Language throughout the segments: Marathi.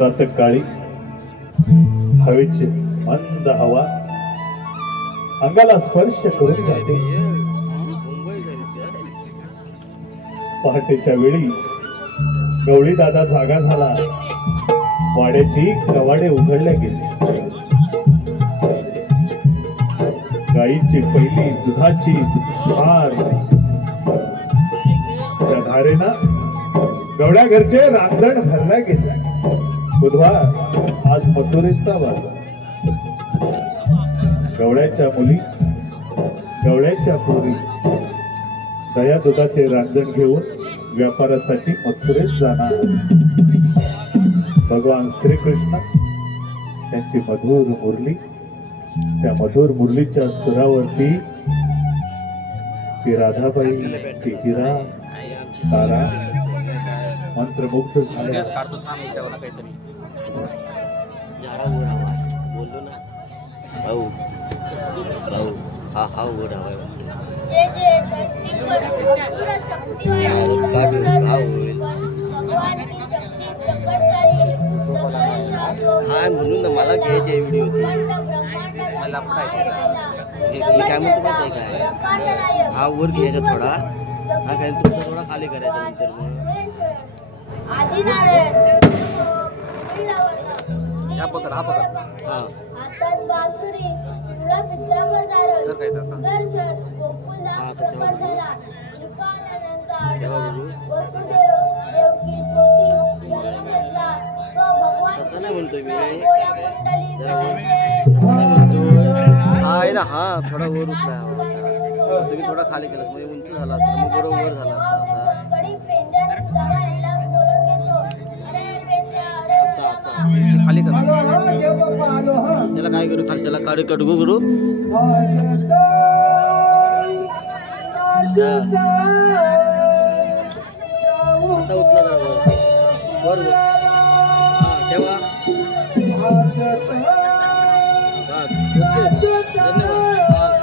प्रातःकाळी हवेची मंद हवा अंगाला स्पर्श करून जाते। पहाटेच्या वेळी गवळी दादा जागा झाला। वाड्याची कवाडे उघडले गेले। गाईची पहिली दुधाची धार त्या धारेना गवळ्या घरचे रांजण भरल्या गेले। बुधवार आज मथुरेचा वार। गवळ्याच्या मुली गवळ्याच्या पोरी दया दुधाचे रांजण घेऊन व्यापारासाठी मथुरेत जाणार। भगवान श्रीकृष्ण त्यांची मधुर मुरली, त्या मधुर मुरलीच्या सुरावरती ती राधाबाई ती हिरा तारा मंत्रमुग्ध झाले। बोललो ना भाऊ भाऊ हा हा वो रहा है जे जे धरती पर असुर शक्ती वाली भगवान की शक्ती प्रकट झाली। हा म्हणून ना मला घ्यायचे व्हिडिओ ती मला मी काय म्हणतो माहिती आहे काय हा वर घ्यायचा थोडा हा काय तुमचा थोडा खाली करायचा नंतर मग आधी नारळ हा पकड हा हातात बासुरी तुला पित्रावर दारळ दर्शन गोकुळला पडला वसुदेव देवकी पोटी जन्मला तो भगवान तसं नाही म्हणतोय मी तसं नाही म्हणतोय हा आहे ना हा थोडा वर उठला तुम्ही थोडा खाली केलास म्हणजे उंच झाला असता मग बरोबर झाला असता खाली कर त्याला काय करू खाली त्याला काढू कटगू करू आता उठला जरा वर वर हा ठेवा बस ओके धन्यवाद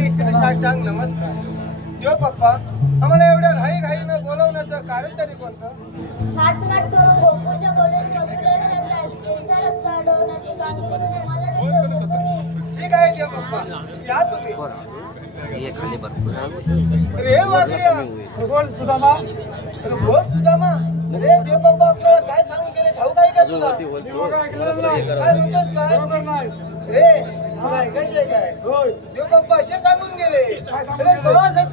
नमस्कार देव पप्पा आम्हाला एवढ्या घाईनं बोलवण्याचं कारण तरी कोणतं? थाटमाट करून गोकुळच्या बोलीत मथुरेला लागलाय। त्यांचा रस्ता अडवण्याची कामगिरी मला ठीक आहे देव पप्पा या तुम्ही ये खाली भरपूर रे वागल्या बोल सुदामा बोल सुदामा रे देव पप्पा आपल्याला काय सांगून गेले ठाऊक आहे का तुला? काय म्हणतोस काय? रे मला ऐकायचंय काय? देव पप्पा असे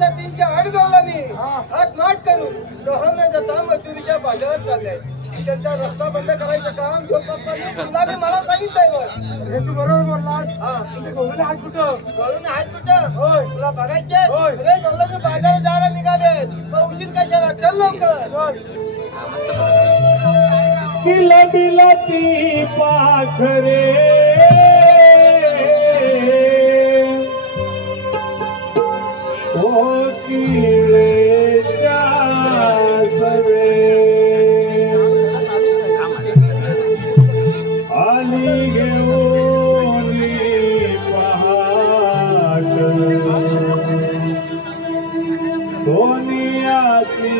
वाजता 308 गवलांनी हात माट करून रोहन जाता मजुरीच्या बाजारात चालले. त्यांचा रस्ता बंद करायचं काम मुलाने मला सांगितलंय. हे तू बरोबर बोललास. गवळणी आहेत कुठं? गवळणी आहेत कुठं? होय. तुला बघायचे? रे गवळणी बाजारात जायला निघाले. मग उशीर कशाला? चल लवकर. किला बिलती पाखरे ओ किळेच्या सवे आली घेऊन पहाट सोनियाची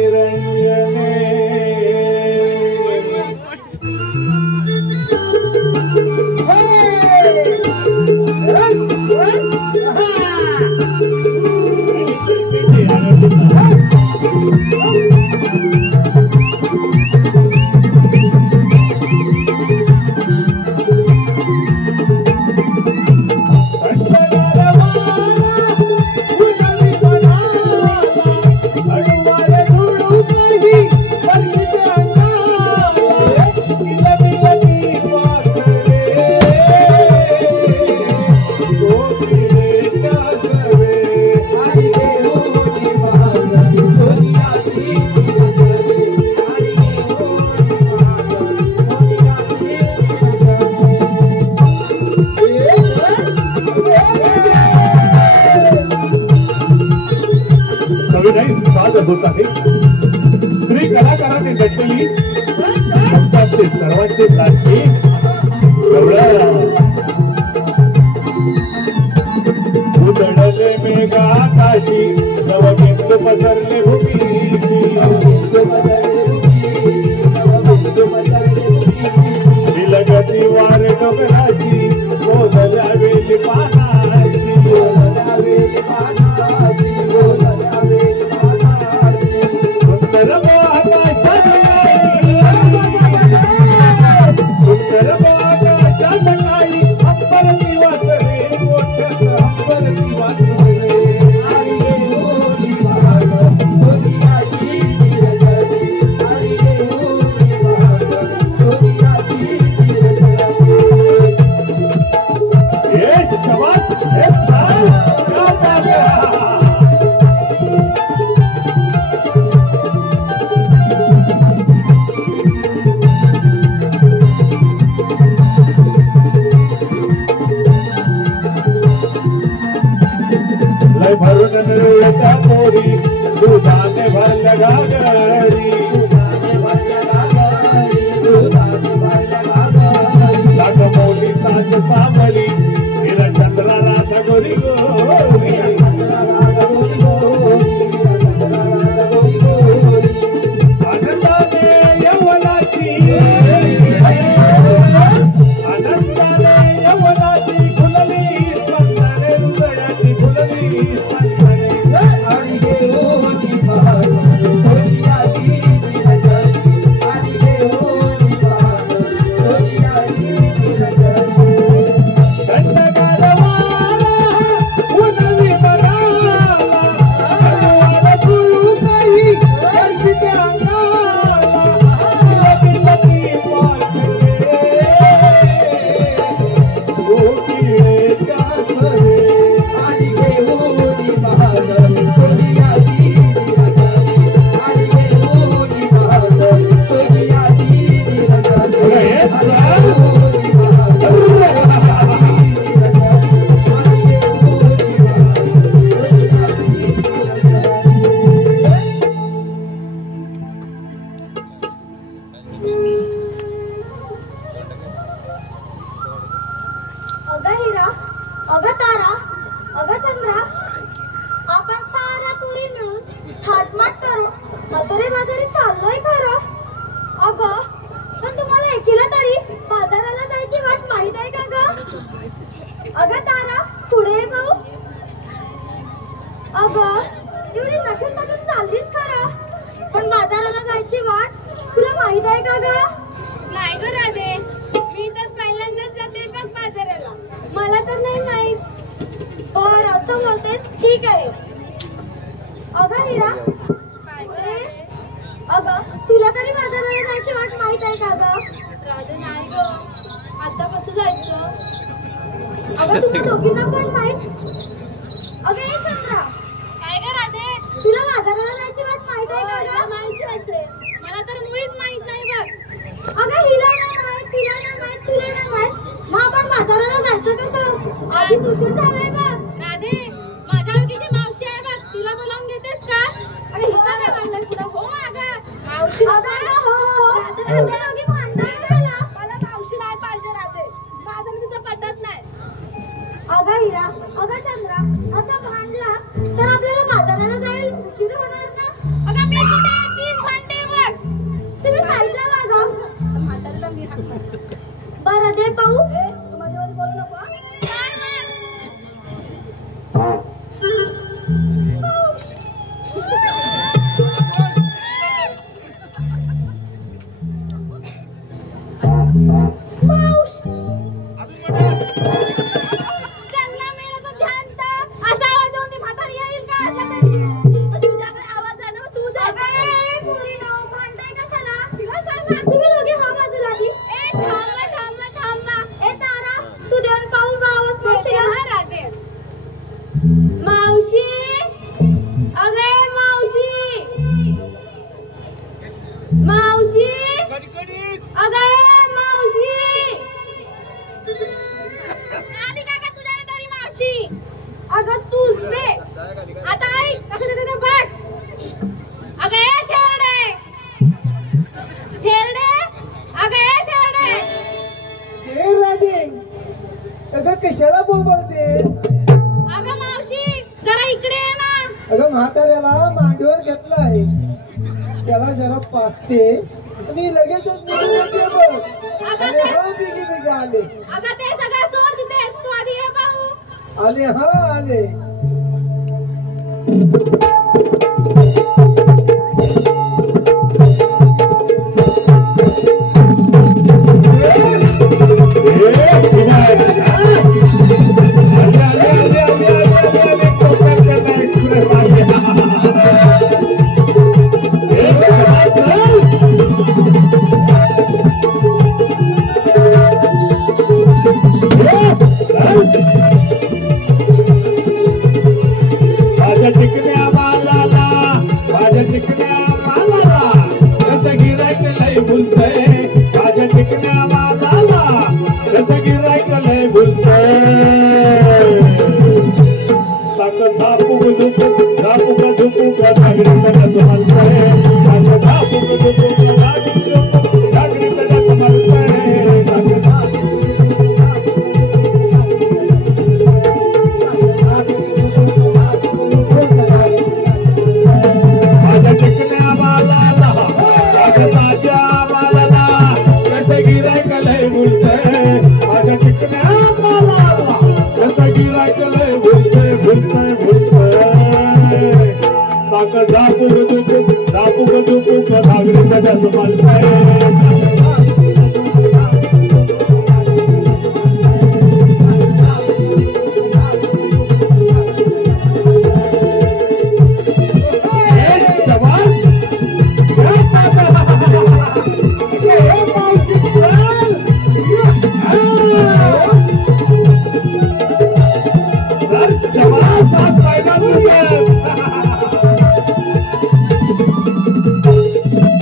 निरंजने होत आहे. स्त्री कलाकाराने घडलेली शब्दाचे सर्वांचे लाडके उधळले मेघाकाशी नवबिंदू पसरले भूमीची विलगती वार डोंगराची बोलल्या वेली पानाची दुधाने भरल्या घागरी लाग मोली सात सामरी हिला चंद्रा राधा गोरी गोरी आनंदाने यवनाची फुलली स्पंदने हृदयाची फुलली बोलतेस ठीक आहे. अगं हिरा, काय रे? अगं तुला तरी बाजाराला जायची वाट माहित आहे का गं? राधे नाही ग, आता कसं जायचं? अगं तुला दोघींना पण माहित. अगं हे चंद्रा, काय ग राधे, तुला बाजाराला जायची वाट माहित आहे का गं? माहिती असेल, मला तर मुळीच माहित नाही बघ. अगं हिला नाही माहित, तिला नाही माहित, तुला नाही माहित, मग आपण बाजाराला जायचं कसं? आधी उशीर झालाय बघ. राधे, माझ्या ओळखीची मावशी आहे बघ, तिला बोलावून घेतेस का? अगं हिला काय म्हणलं पुढं? हो अगं मावशी. अगं हो हो हो, राधे दोघी भांडणार झाला. मला मावशी नाही पाहिजे राधे, माझं तिचं पटत नाही. अगं हिरा, अगं चंद्रा, असं भांडला तर आपल्याला बाजाराला जायला उशीर होणार ना. अगं मी कुठे तीच भांडते बघ. तुम्ही साईडला वागा. म्हातारीला मी बरं दे पाहू. तू माझ्यावर बोलू नको. कशाला बोलते? अगं मावशी जरा इकडे ये ना. अगं म्हाताऱ्याला मांडीवर घेतलाय, त्याला जरा पाचते आणि लगेचच निघून येते बघ. अरे हा बिगी बिगी आले. अगं ते सगळं सोड तिथेस, तू आधी ये पाहू. आले हा आले.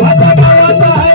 आता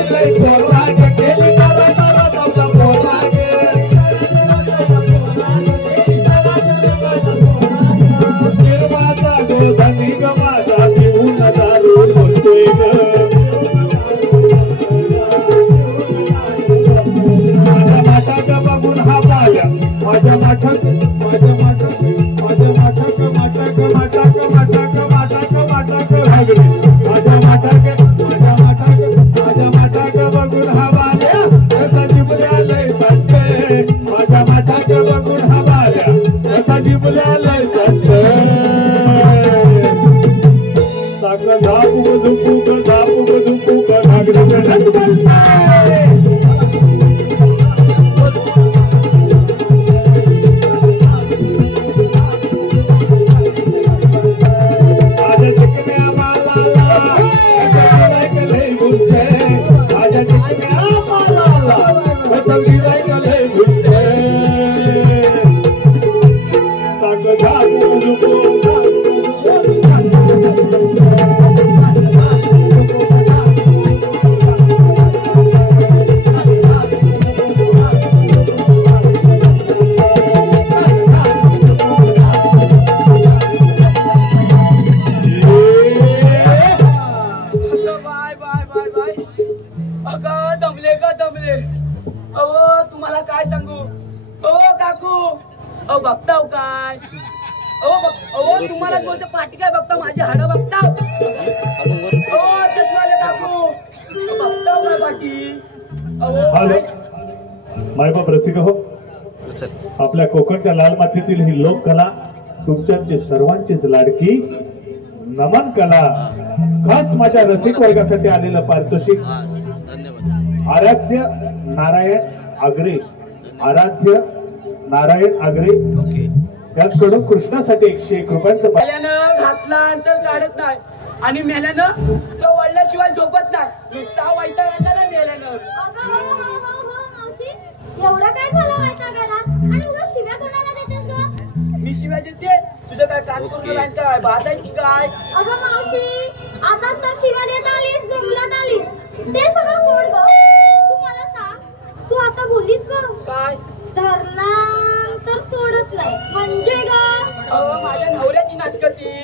काय अहो तुम्हालाच बोलतो पाठी काय बघता माझी हाडं बघता चष्माले काकू बघता काय पाठी हॅलो मायबाप रसिक हो, आपल्या कोकणच्या लाल मातीतील ही लोककला तुमच्या सर्वांचीच लाडकी नमन कला खास माझ्या रसिक वर्गासाठी आलेलं पारितोषिक आराध्य नारायण आगरे त्याचकडून कृष्णासाठी 101 रुपयांचं मेल्यानं घातला तर काढत नाही आणि मेल्यानं तो वळल्याशिवाय झोपत नाही नुसता वाईटा येणार नाही मेल्यानं एवढं काय झालं वैतागाला आणि उगाच शिव्या कोणाला देतेस ग? मी शिवाय देते तुझं काय काम करून राहील काय भात आहे की काय अगं मावशी आताच तर शिव्या देत आलीस जुमलात आलीस ते सगळं सोड ग. तू मला सांग तू आता बोललीस ग काय धरला तर सोडत नाही म्हणजे ग माझ्या नवऱ्याची नाटकं ती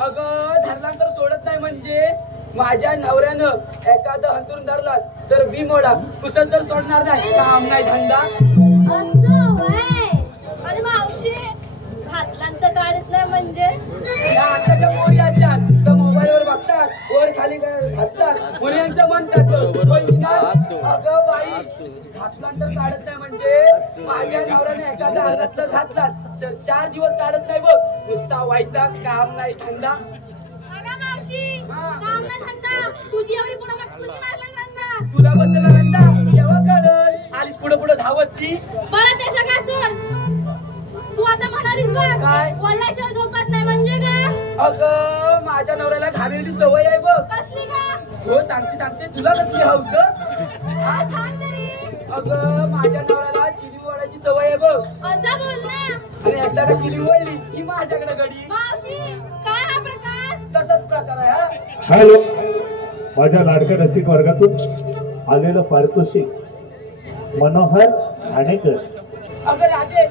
अगं धरला तर सोडत नाही म्हणजे माझ्या नवऱ्यानं एखादं हंतरून धरला तर बी मोडा कुसत तर सोडणार नाही काम नाही धंदा असं वय आणि मावशी घातल्यानंतर काढत नाही म्हणजे या आताच्या पोरी अशा तर मोबाईलवर बघतात वर खाली घासतात मुलींचं म्हणतात अगं बाई घातल्यानंतर काढत नाही म्हणजे माझ्या नवऱ्याने एखादा अंगातलं घातलात 4 दिवस काढत नाही बघ नुसता वाईटा काम नाही धंदा काम नाही धंदा तुझी एवढी पुढे तुझी मारला धंदा तुला बसला धंदा केव्हा कळल आलीस पुढे पुढे धावत ती बरं त्याचं काय सोड तू आता म्हणालीस बघ काय वडिलाशिवाय झोपत नाही म्हणजे काय अगं माझ्या नवऱ्याला घाणेरडी सवय आहे बघ कसली का हो सांगते तुला कसली हाऊस ग सांग तरी अगं माझ्या नवऱ्याला चिली वडायची सवय आहे बघ असं बोल ना आणि एकदा का चिली वळली की माझ्याकडे घडी मावशी काय हा प्रकार तसाच प्रकार आहे हा हॅलो माझ्या लाडक्या रसिक वर्गातून आलेलं पारितोषिक मनोहर ठाणेकर. अगं राजे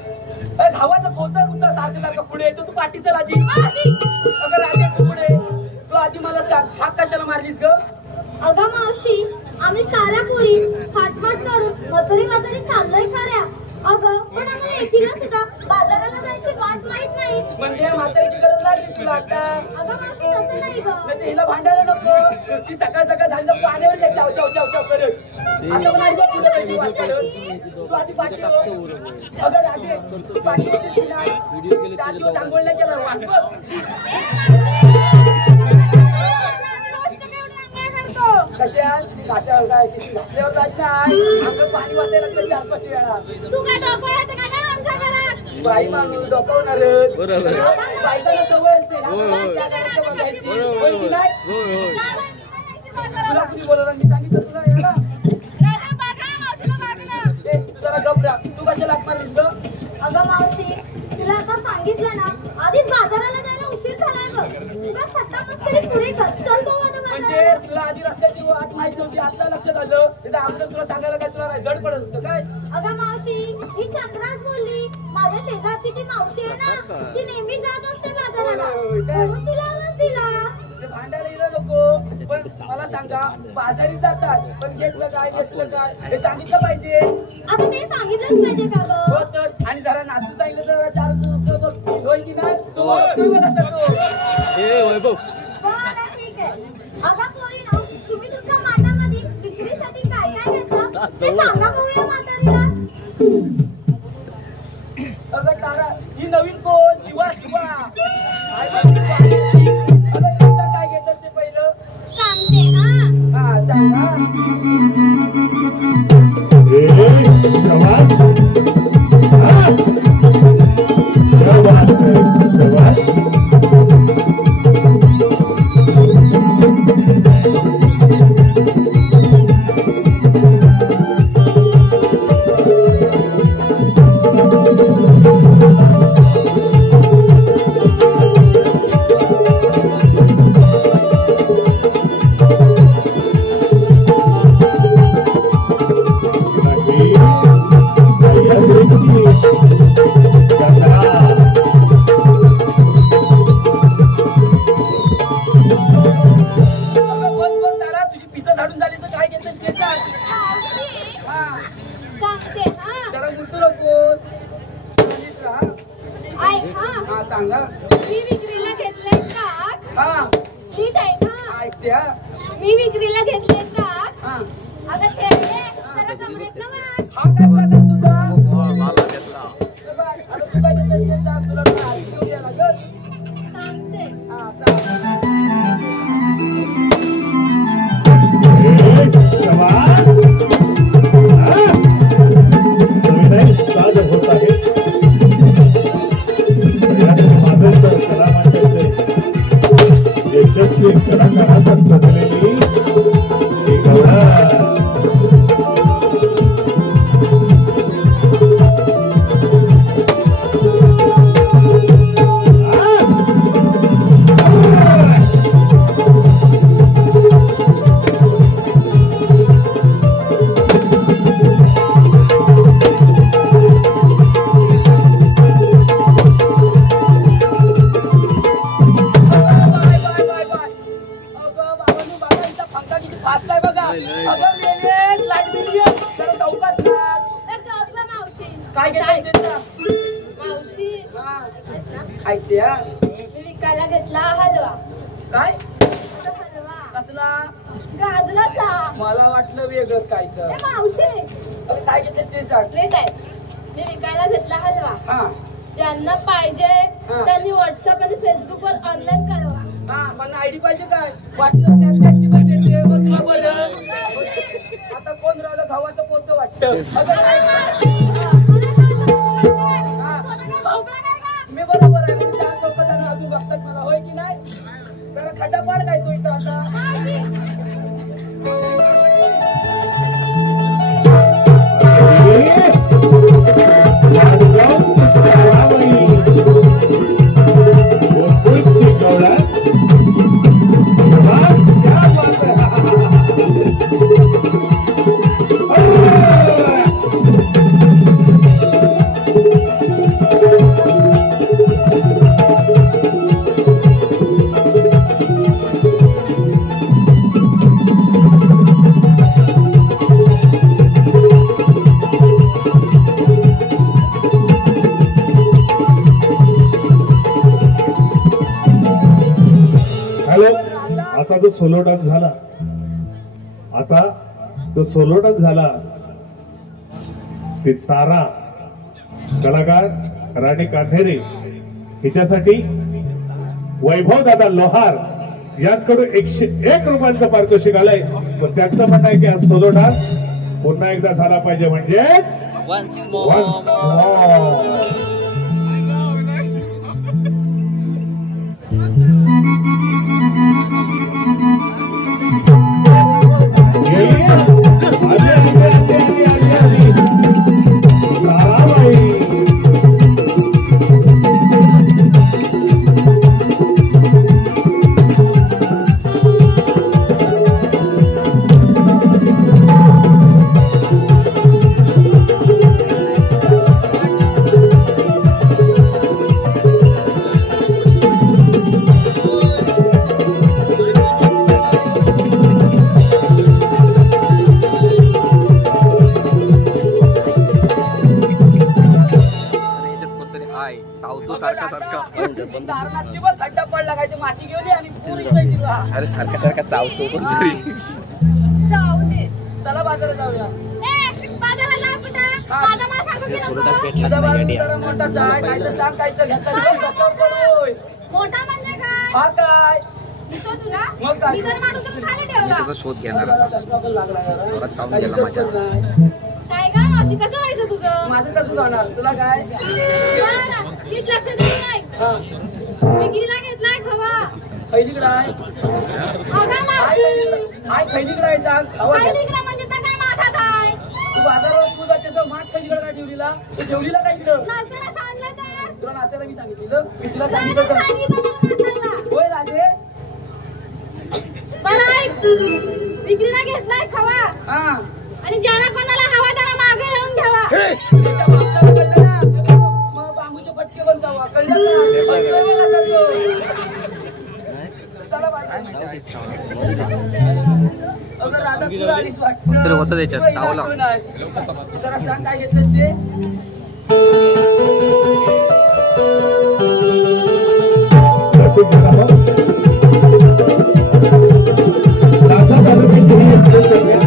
धावाचा पोता कुठं सारखा का पुढे येतो तू पाठीचा राजी अगं राजे तू पुढे तू आधी मला सांग हाक कशाला मारलीस ग अगं मावशी आम्ही साऱ्या पोरी फाटफाट करून मथुरी चाललोय खऱ्या अगं पण आम्हाला एकीला सुद्धा बाजाराला जायची वाट माहित नाही म्हणजे म्हातारीची गरज लागली तुला आता अगं मावशी तसं नाही ग हिला भांडायला नको नुसती सकाळ झाली तर पाण्यावर घ्या चाव चाव चाव चाव करत आता पण आधी तुला कशी वाट काढत तू आधी पाठी अगं राजे तू पाठी होतीस ना 4 दिवस आंघोळ नाही केला वाच कशा काय किशी घासल्यावर जात नाही अंग पाणी वाचायला लागलं 4-5 वेळा तू काय डोकं आहे का काय आमच्या घरात बाई माणूस डोकावणार बायकाला सवय असते तुला कुणी बोलवलं मी सांगितलं तुला याला जरा गपरा तू कशाला लाग मारलीस ग अगं मावशी तुला आता सांगितलं ना आधीच बाजाराला जायला उशीर झालाय बघ तुला सट्टा मस्करी पुरी कर चल भाऊ आता म्हणजे तुला आधी रस्त्याची वाट माहिती होती आता लक्षात आलं तिथं अगोदर तुला सांगायला काय तुला जड पडत होतं काय अगं मावशी ही चंद्राच बोलली माझ्या शेजारची ती मावशी आहे ना ती नेहमी जात असते बाजाराला म्हणून तिला आवाज दिला भांडायला येलं नको पण मला सांगा बाजारी जातात पण घेतलं काय घेतलं काय हे सांगितलं पाहिजे आता ते सांगितलंच पाहिजे का गं हो तर आणि जरा नाचू सांगितलं तर 4 होय की नाही तू मला सांगतो बरं ठीक आहे अगं पोरीनो तुम्ही तुमच्या माठामध्ये विक्रीसाठी काय काय घेतलं ते सांगा बघूया म्हातारीला अगं तारा ही नवीन कोण शिवा अगं काय घेत असते पहिलं सांगते हा सांग हा हा सांगा. मी विक्रीला घेतले ताक. हा नीट आहे ना? ऐकत्या. मी विक्रीला घेतले ताक. हा अगं ठेवले जरा कमरेतलं वाच. हा काय प्रकार तुझा? मला घेतला. आता तू काय देतेस ते सांग. तुला काय घेऊन यायला लागल? सांगते. हा सांग. शाबास. साज होत आहे माझं तर कलामांडळचे यशस्वी कलाकारातच जगलेली ही गौडा काय घेतलं? मावशी ऐकत्या. मी विकायला घेतला हलवा. काय आता हलवा कसला? गाजराचा. मला वाटलं वेगळंच काय तर. ए मावशी अरे काय घेतलं ते सांग. लेट आहे. मी विकायला घेतला हलवा. हा ज्यांना पाहिजे त्यांनी व्हॉट्सअप आणि फेसबुक वर ऑनलाईन कळवा. हा मला आयडी पाहिजे काय? वाटलं स्नॅपचॅटची पाहिजे ते बघ बरं. आता कोण राहिलं गावाचं पोतं वाटतं. मी बरोबर आहे म्हणजे 4 लोक जण अजून बघतात मला होय की नाही? जरा खड्डा पाड काय तो इथं आता. आता जो सोलो डान्स झाला आता जो सोलो डान्स झाला ती तारा कलाकार राणी काठेरे हिच्यासाठी वैभव दादा लोहार याचकडून 101 रुपयांचं पारितोषिक आलंय. पण त्यांचं म्हणणं आहे की हा सोलो डान्स पुन्हा एकदा झाला पाहिजे म्हणजे Once once more. खड्डा पडला काय माती घेऊन ये आणि पूर्ण तिला. अरे सारखा सारखा चावतो कोणतरी. जाऊ दे. चला बाजारात जाऊया. बाजाराला जा कुठं? बाजार मला सांगू की नको? तुझा बाजार जरा मोठाच आहे. काय तर सांग काय तर घेतलं मोठा म्हणजे काय? हा काय दिसतो तुला? मग काय? मी जर माणूस तर खाली ठेवला. त्याचा शोध घेणार लागला जोरात चावून गेला माझ्या. काय का मावशी कसं व्हायचं तुझं? माझं कसं जाणार तुला काय? बरं, नीट लक्ष देऊ नाही. हा विक्रीला घेतलाय खवा. खैलीकडे आहे. अगं मावशी. हाय खैलीकडे आहे सांग. हवा घ्या. खैलीकडे म्हणजे तर काय माठात आहे? तू बाजारावर तू जाते माठ खैलीकडे काय ठेवलीला? तू ठेवलीला काय इकडं? नाचताना सांगलं तर? तुला नाचायला मी सांगितलं. मी तुला नाही, सांगितलं नाही, सांगितलं मला नाचायला. होय राजे. बरं ऐक. विक्रीला घेतलाय खवा. हा आणि ज्याला कोणाला हवा त्याला मागे येऊन घ्यावा. त्याच्या मागचा कळलं ना मग बांबूचे फटके पण जावा कळलं ना. बघतोय मला सर्व. चला बाजार. अगं राधा तुला आलीस वाटतं. तर होतं त्याच्यात, चावला. जरा सांग काय घेतलंस ते. पारितोषिक देणार आहोत. लाजा तालुक्याची ही एकच कन्या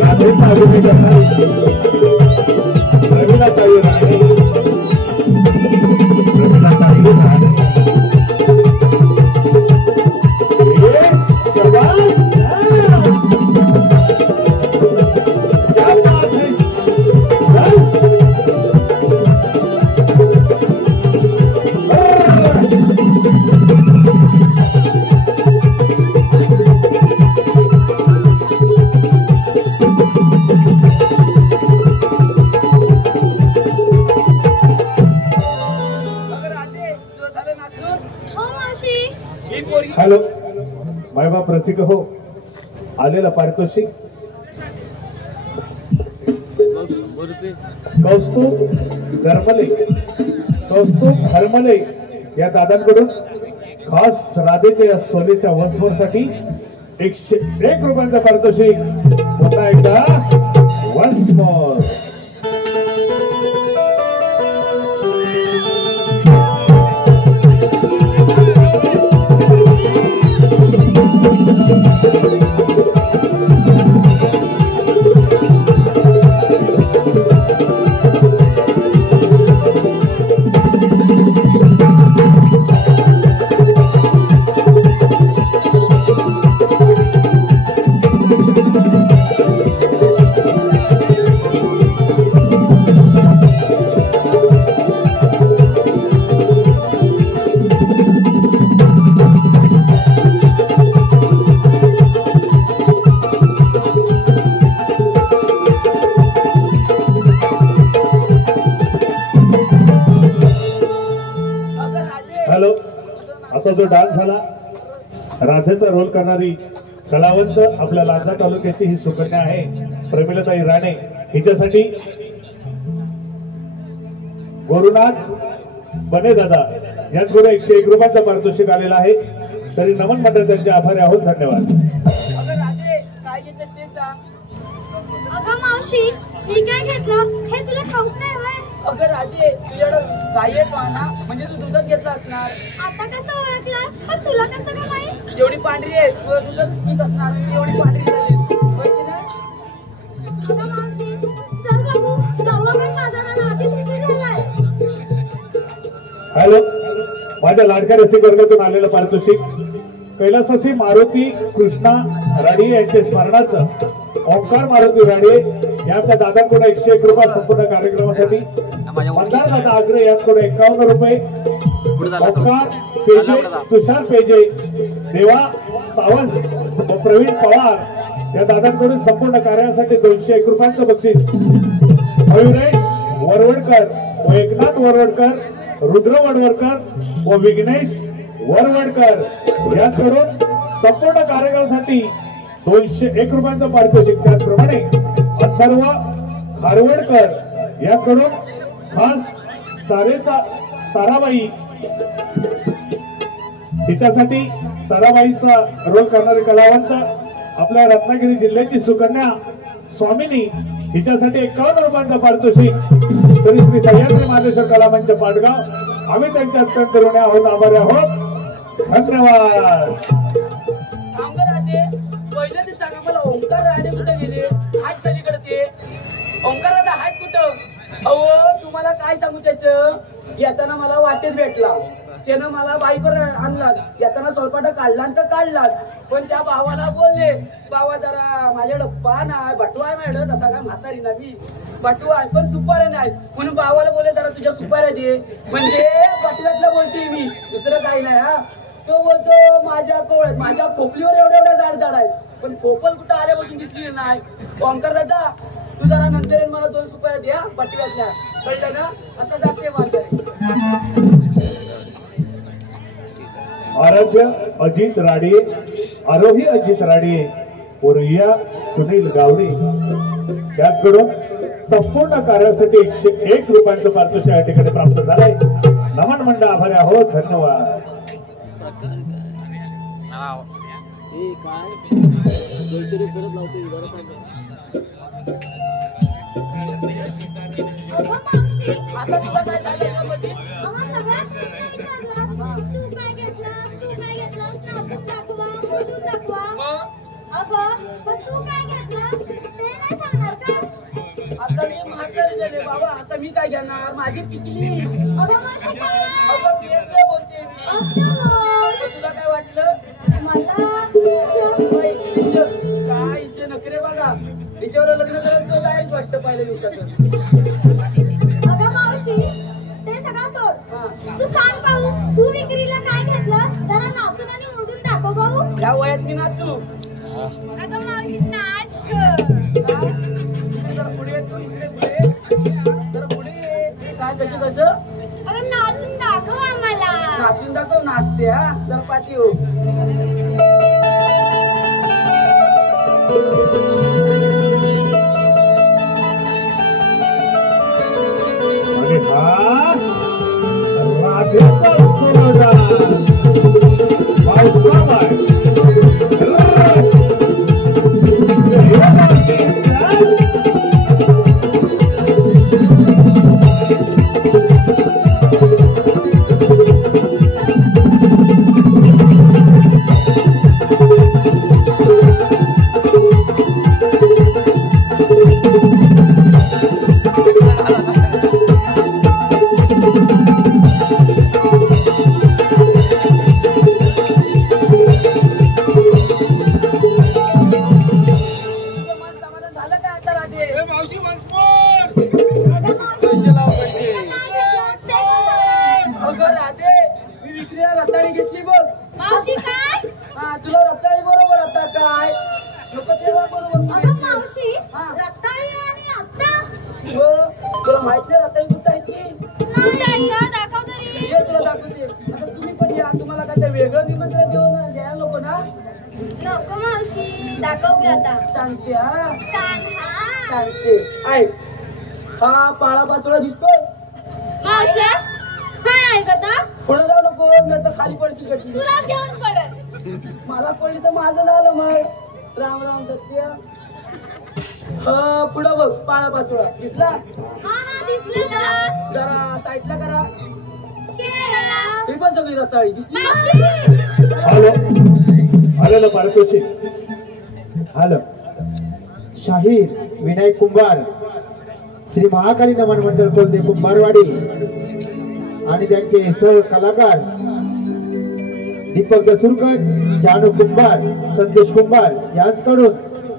राधेचा अभिनय करणारी रवीनाताई राणे. रवीनाताई राणे हॅलो मायबाप रसिक हो. आलेला पारितोषिक कौस्तुभ धर्मले. कौस्तुभ धर्मले या दादांकडून खास राधेच्या या सोनेच्या वंशवरसाठी 101 रुपयांचं पारितोषिक. पुन्हा एकदा वन्स मोर. हॅलो आता जो डान्स झाला राधेचा रोल करणारी कलावंत आपल्या लांजा तालुक्याची ही सुकन्या आहे प्रमिलाताई राणे. हिच्यासाठी गुरुनाथ बने दादा यांच्याकडे 101 रुपयांचं पारितोषिक आलेलं आहे. तरी नमन मंडळ त्यांचे आभारी आहोत. धन्यवाद. अगं मावशी मी काय घेतलं हे तुला ठाऊक नाही होय? अगं राजे तुझ्याकडं गाई येतो ना म्हणजे तू दूधच घेतला असणार. आता कसं ओळखलास? पण तुला कसं का माहित? एवढी पांढरी आहे तुझं दूधच पीत असणार. एवढी पांढरी झाली माहिती ना. अगं मावशी चल बघू जाऊ आपण बाजाराला. आधीच उशीर झालाय. हॅलो माझ्या लाडक्या रसिक वर्गातून आलेलं पारितोषिक कैलासवासी मारुती कृष्णा राडे यांच्या स्मरणार्थ ओंकार मारुती राडे यांच्या दादांकडून 101 रुपये संपूर्ण कार्यक्रमासाठी. मंदार दादा आग्रे यांच्याकडून 51 रुपये. ओंकार पेजे तुषार पेजे देवा सावंत व प्रवीण पवार या दादांकडून संपूर्ण कार्यासाठी 201 रुपयांचं बक्षीस. मयुरेश वरवडकर व एकनाथ वरवडकर रुद्र वडवडकर व विघ्नेश वरवडकर यांच्याकडून संपूर्ण कार्यक्रमासाठी 201 रुपयांचं पारितोषिक. त्याचप्रमाणे अथर्व खारवडकर यांच्याकडून खास ताराबाई हिच्यासाठी ताराबाईचा रोल करणारे कलावंत आपल्या रत्नागिरी जिल्ह्याची सुकन्या स्वामिनी हिच्यासाठी 51 रुपयांचं पारितोषिक. तरी श्री सह्याद्री महादेश्वर कलामंच पाटगाव आम्ही त्यांच्या अत्यंत ऋणी आहोत. आभारी आहोत. धन्यवाद. पहिलं ते सांगा मला ओंकार राणे कुठे गेले? हात पलीकडे ते ओंकार दादा हात कुठं? अहो तुम्हाला काय सांगू त्याचं. येताना मला वाटेत भेटला. त्यानं मला बाईकर आणला. येताना सोलपाटा काढला तर काढला. पण त्या भावाला बोलले बाबा जरा माझ्याकडे पान आहे बटवा आहे मॅडम. तसा काय म्हातारी ना मी बटवा आहे पण सुपाऱ्या नाही. म्हणून भावाला बोलले जरा तुझ्या सुपाऱ्या दे. म्हणजे बटव्यातलं बोलते मी दुसरं काही नाही. हा तो बोलतो माझ्या कोवळ्यात माझ्या खोपलीवर एवढ्या एवढ्या जाड जाड आहेत पण खोपल कुठं आल्यापासून दिसली नाही. ओंकार दादा तू जरा नंतर मला 2 सुपाऱ्या द्या बटव्यातल्या. कळलं ना. आता जाते माझ्या. आरोग्य अजित राडे आरोही अजित राडे उर्या सुनील गावडे त्याचकडून संपूर्ण कार्यासाठी 101 रुपयांचं पारितोषिक या ठिकाणी प्राप्त झालंय. नमन मंडळ आभारी आहोत. धन्यवाद. अगं मावशी आता तुला काय झालं? अगं सगळ्यात मोडून दाखवा. मग अगं पण तू काय घेतलं ते नाही सांगणार का? आता मी म्हातारे झाले बाबा, आता मी काय घेणार? माझी पिकली. अगं मावशी काय? अगं केस बोलते मी. असं बोल. तर तुला काय वाटलं? मला काय हिचे नखरे बघा. हिच्यावर लग्न करायचं जायच वाटतं पहिल्या दिवसातच. अगं मावशी ते सगळं सोड. हा. तू सांग पाहू तू विक्रीला काय घेतलं? जरा नाचून आणि मोडून दाखव भाऊ. या वयात मी नाचू. अगं मावशी नाच जरा पुढे ये तू, इकडे पुढे. जरा पुढे ये. काय कसं? अगं नाचून दाखव आम्हाला. नाचून दाखव. नाचते हा. जरा पाठी हो. आणि हा राधेचा सोहळा पावसाळा नको मावशी दाखव की आता. सांगते हा. सांग हा. सांगते. ऐक. हा पाळा पाचोळा दिसतोय. मावशी काय ऐकत पुढे जाऊ नको, नाही तर खाली पडशील कशी. तुला घेऊन पडल. मला पडली तर माझं झालं मग. राम राम सत्य. पुढं बघ पाळा पाचोळा दिसला. हा हा दिसलं. जरा साईडला करा. केला. ही पण सगळी रताळी दिसली. मावशी आलं ना पारितोषिक. आलं. शाहीर विनायक कुंभार, श्री महाकाली नमन मंडळ कोलते कुंभारवाडी आणि त्यांचे सह कलाकार दीपक दसुरकर, जानू कुंभार, संदेश कुंभार यांच्याकडून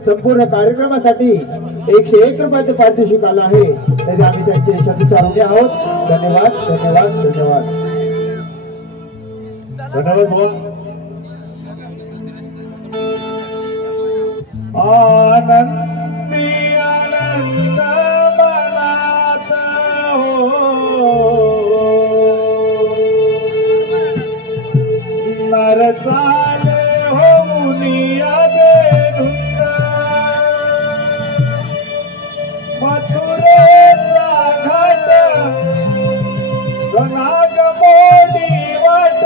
संपूर्ण कार्यक्रमासाठी 101 रुपयाचं पारितोषिक आलं आहे. तरी आम्ही त्यांचे शब्दस्वारूढ आहोत. धन्यवाद धन्यवाद धन्यवाद धन्यवाद भाऊ. आनंदी आनंद मनात हो नर चाले हो मुनिया बेधुंद मथुरेचा घाट गणाग मोडी वाट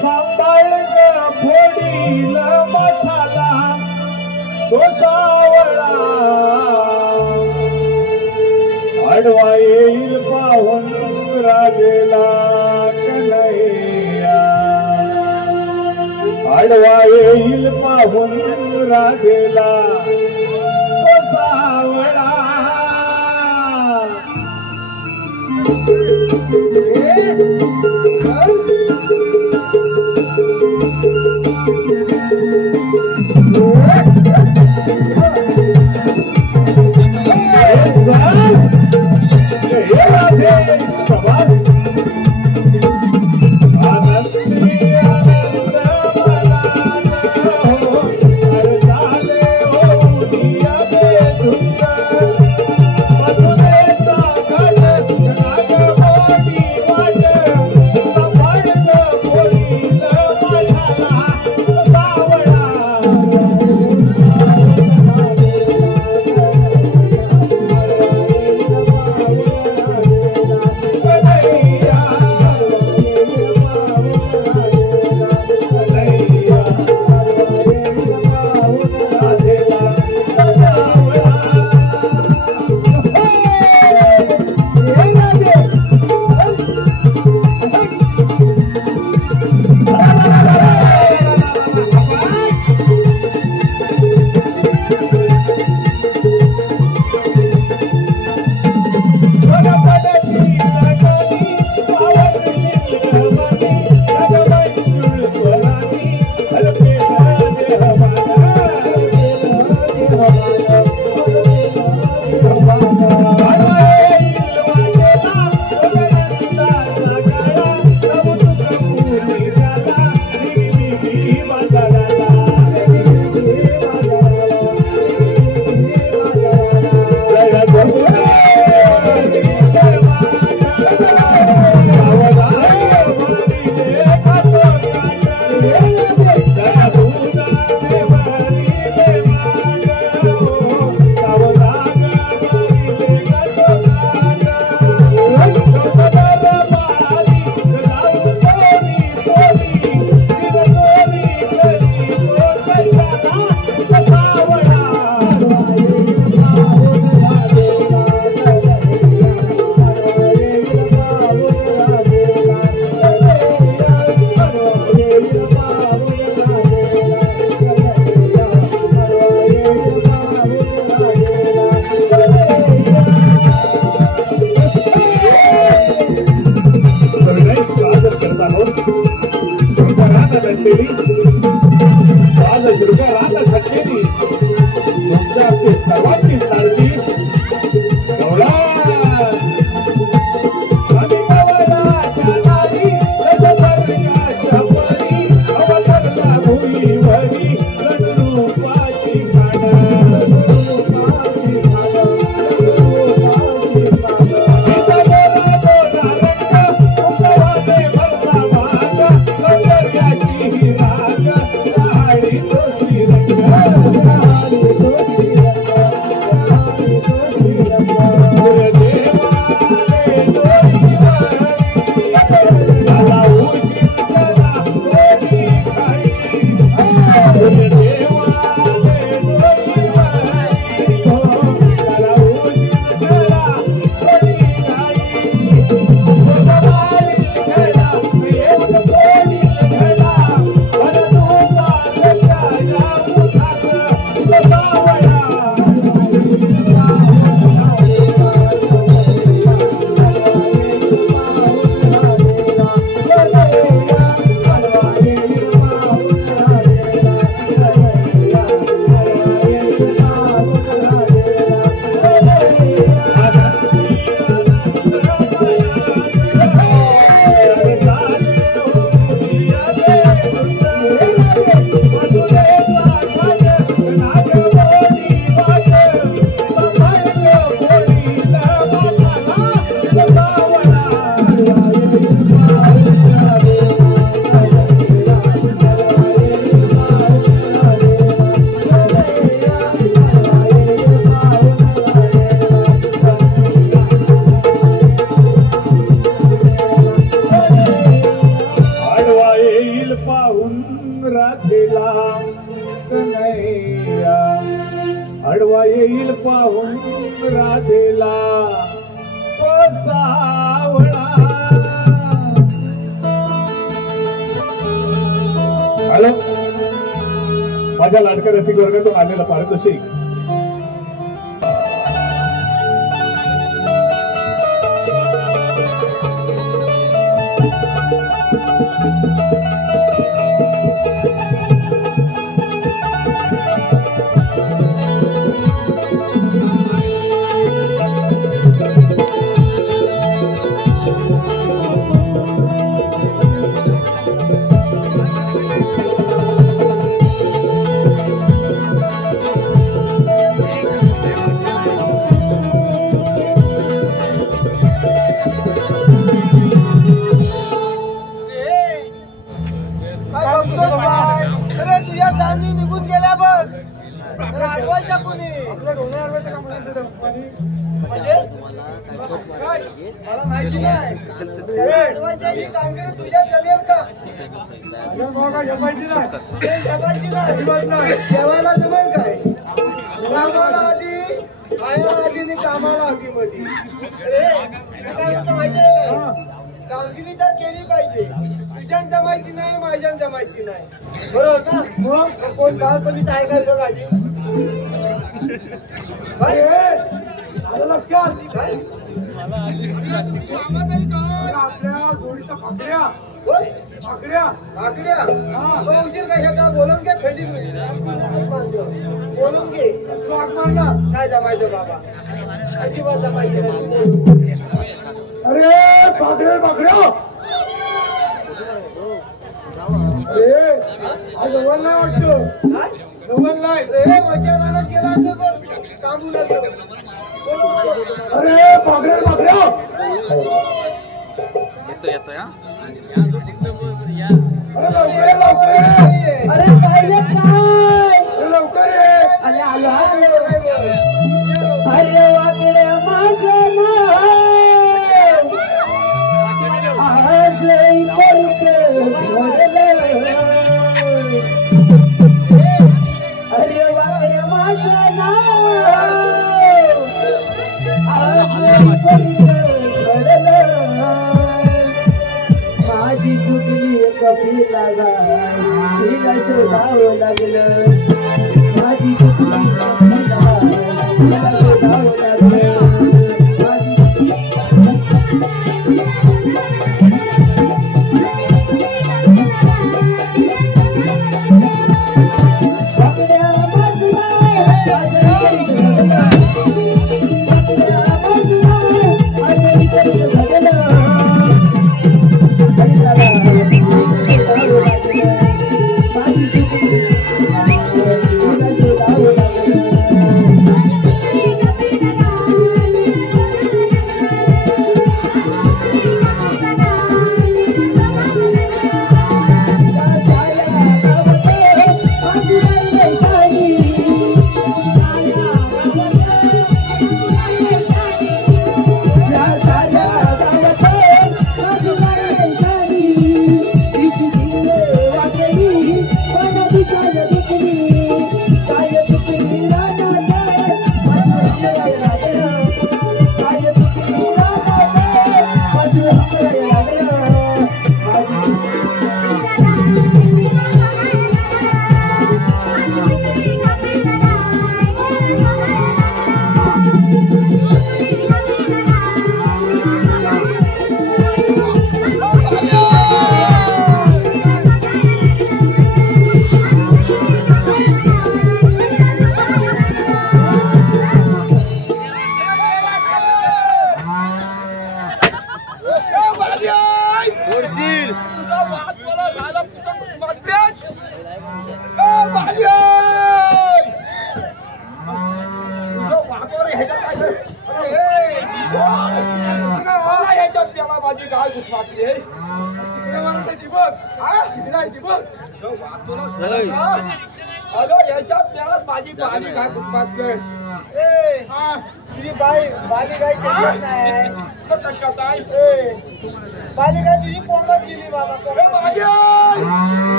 सांभाळ ग फोडील मठाला तो सावळा आडवा येईल पाहून राधेला कन्हैया आडवा येईल पाहून राधेला तो सावळा. केली आज शृंगारात थकलेली तुमच्या हस्ते सर्वांची लाडकी आडवा येईल पाहून राधेला तो सावळा. हॅलो, माझ्या लाडक्या रसिक वर्गातून आलेला पारितोषिक निघून गेला बघ. आडवायचा कोणी म्हणजे मला माहिती नाही. आडवायची कामगिरी तुझ्या जमेल का? जमायची नाही. जेवायला जमेल काय? कामाला आधी, खायला आधी आणि कामाला आधी मध्ये. माहिती नाही, कामगिरी तर केली पाहिजे. तुझ्यांच्या माहिती नाही, माझ्यांच्या माहिती नाही, बरोबर ना? कोण बालपणी काय काय बघ आधी लक्षात आपल्या जोडीच्या भाकऱ्या उशीर कशाचा बोलून घे. थंडी बोलून घे. काय जमायचं बाबा, अजिबात जमायचं. अरे भाकऱ्या आज जवळ नाही वाटतं. जवळ नाही रे, वरच्या रानात गेला असं बघ, कामू लागलं. अरे भाकऱ्या येतोय हा. अरे पाहिलं काय लवकर ये. आलो अरे वाकडे माझं आज अरे वाकडे माझं माझी चुकली कपी लागा तिला शोधावं लागलं. माझी चुकली तिला शोधावं लागलं.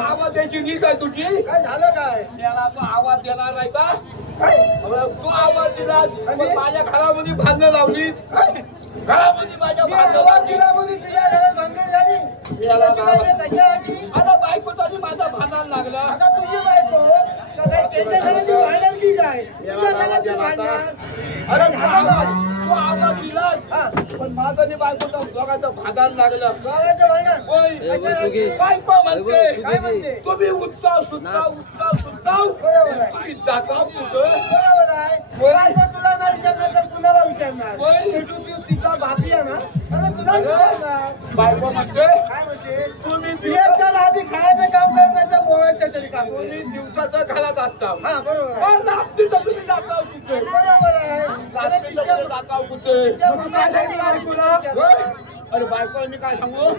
आवाज द्यायची रीत आहे तुझी काय झालं काय त्याला तो आवाज देणार नाही का तू आवाज दिला माझ्या घरामध्ये भांडणं लावलीच घरामध्ये माझ्या आवाज दिला म्हणून तुझ्या घरात भांडण झाली आता बायको तरी माझा भांडण लागला आता तुझी बायको भांडण की काय तू आवाज दिलास पण माझं नाही बायको दोघांचं भांडण लागलं बायको म्हणते काय म्हणते तुम्ही उत्साव सुद्धा बरोबर आहे जाता कुठं बरोबर आहे तुला नाही विचारणार तर कुणाला विचारणार तिचा भाभी आहे ना तुला विचारणार बायको म्हणते काय म्हणते तुम्ही आधी खायचं काम करण्याचं बोलायचं तरी काम तुम्ही दिवसाचं घालत असता हा बरोबर आहे रात्रीचं तुम्ही जाता कुठे बरोबर आहे रात्रीचं जाता कुठे अरे बायकोला मी काय सांगू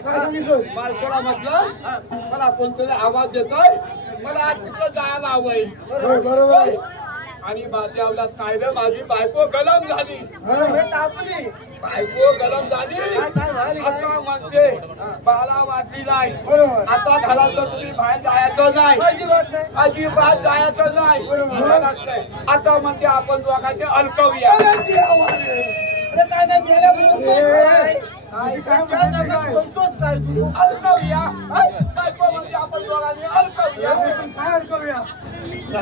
बायकोला म्हटलं मला कोणतरी आवाज देतोय मला आज तिकडं जायला हवंय बरोबर आणि माझ्या आवडात काय रे माझी बायको गरम झाली बायको गरम झाली आता म्हणते बाला वाटली नाही आता घराचं तुम्ही बाहेर जायचं नाही अजिबात जायचं नाही आता म्हणते आपण दोघांचे अलकवूया बोलतोच काय तू अलकवूया बायको म्हणते आपण दोघांनी अलकवूया काय अलकवूया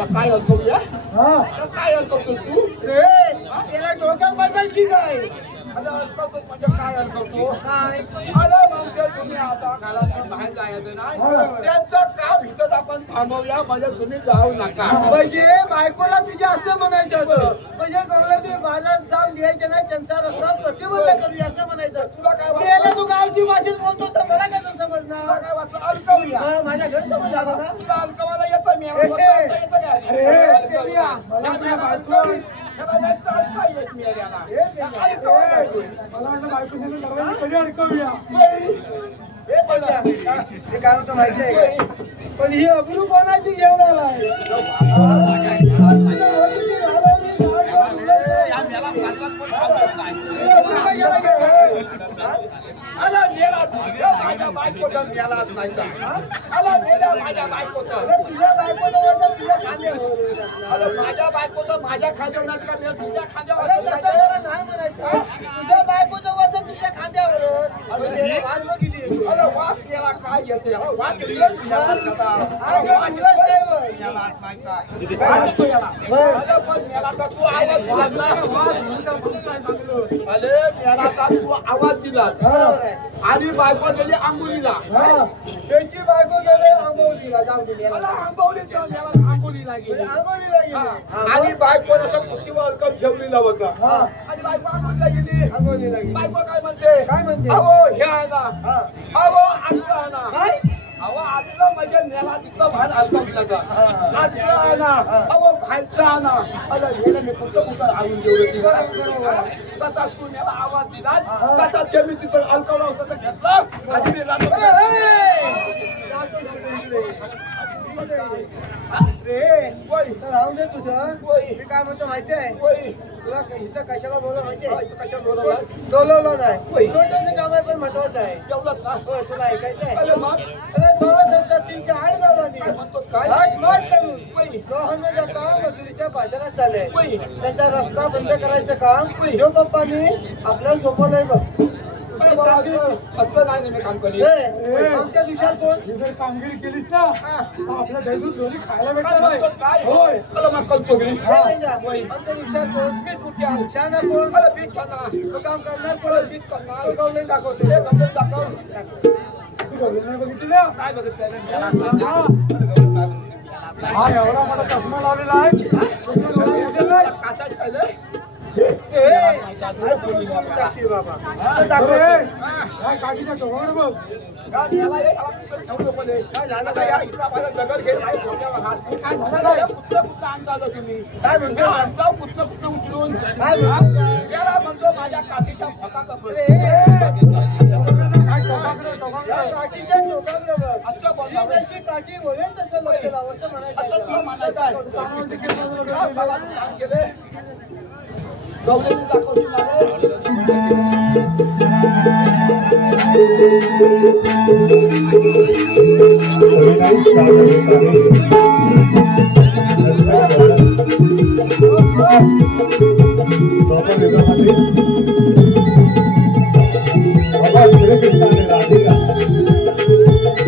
काय अलकवूया काय अलकवतो तू रे त्याला डोक्यात बदलायची काय म्हणजे काय अलकवतो काय आलं म्हणजे तुम्ही आता घरातून बाहेर जायचं नाही त्यांचं काम इथं आपण थांबवूया म्हणजे तुम्ही जाऊ नका म्हणजे बायकोला तुझे असं म्हणायचं होतं म्हणजे गवला तुम्ही बाजारात जाऊन घ्यायचं नाही त्यांचा रस्ता प्रतिबंध करूया असं म्हणायचं तुला काय तू गावची भाषेत बोलतो तर मला कसं समजणार काय वाटलं अलकवूया माझ्या घरी समज आला ना तुला अलकवाला येतं मी येतं काय होतं माहिती आहे पण ही अब्रू कोणाची घेऊन आलाय माझ्या बायकोचा गेलाच नाही माझ्या बायकोचा तुझ्या बायकोचा तुझ्या खांद्यावर माझ्या बायकोचं माझ्या खांद्यावर का तुझ्या खांद्यावर नाही म्हणायचं तुझ्या बायकोचं वजन तुझ्या खांद्यावर वाज बघितली मेला काय येते वाट तू आवाज दिला आणि बायको गेली आंबोलीला त्याची बायको गेले आंबोलीला आंबोलीला गेली आणि बायको पुष्टीवर अलकम ठेवलेला होता आणि बायको आंबोलीला गेली बायको काय म्हणते अहो हे आणा अहो असं आणा अहो आतलं म्हणजे नेला तिथलं भान अलकम दिला आतलं आणा अहो बाहेरचं आणा अरे गेलं मी कुठं आणून जेवढं तू नेला आवाज दिला तसा ते मी तिथं अलकवला होतं तर घेतला आणि मी राहून दे तुझं मी काय म्हणतो माहितीये तुला इथं कशाला बोलव माहितीये बोलवलं नाही छोटंसं काम आहे पण महत्वाचं आहे तुला ऐकायचं आहे अरे 308 गावलांनी हाट करून रोहन जाता मजुरीच्या बाजारात चालले त्यांचा रस्ता बंद करायचं काम जो पप्पानी आपल्याला सोपवलंय बघ आमच्या दिवसात कोण कामगिरी केलीस ना आपल्या दैवत दोन्ही खायला भेटणार आमच्या दिवसात कोण शाना कोण काम करणार कोण गाव नाही दाखवतो काय बघितलं हा एवढा मोठा चष्मा लावलेला आहे काकीच्या टोकावर बघ तुम्ही काय म्हणतो उचलून गेला म्हणतो माझ्या काकीच्या फका जशी काठी होईल तसं लक्ष लावायचं म्हणायचं श्रीकृष्ण आणि राधिका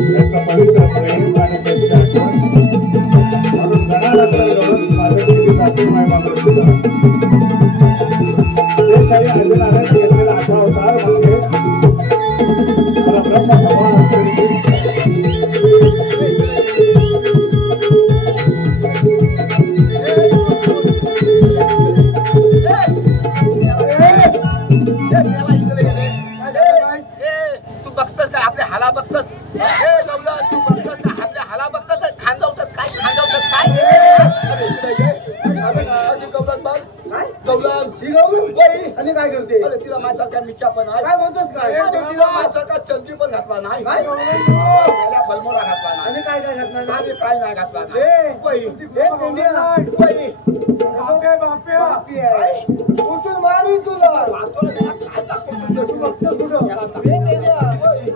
यांचा पवित्र प्रेम आणि त्यांची आठवण म्हणून गणानंतर सादर केली जाते देशाही अर्जुन आनंद घेतलेला असा अवतार म्हणजे मला ब्रह्म भगवान असलेली आपल्या हाला बघतात तू बघतात का आपल्या हाला बघतात खांदवतात काय आणि काय करते तिला माझ्यासारखा मिठा पण आहे काय म्हणतोस काय तिला माझ्यासारखा चंदी पण घातला नाही बलमोडा घातला नाही आणि काय घातला नाही काय नाही घातला नाही कुठून मारी तुला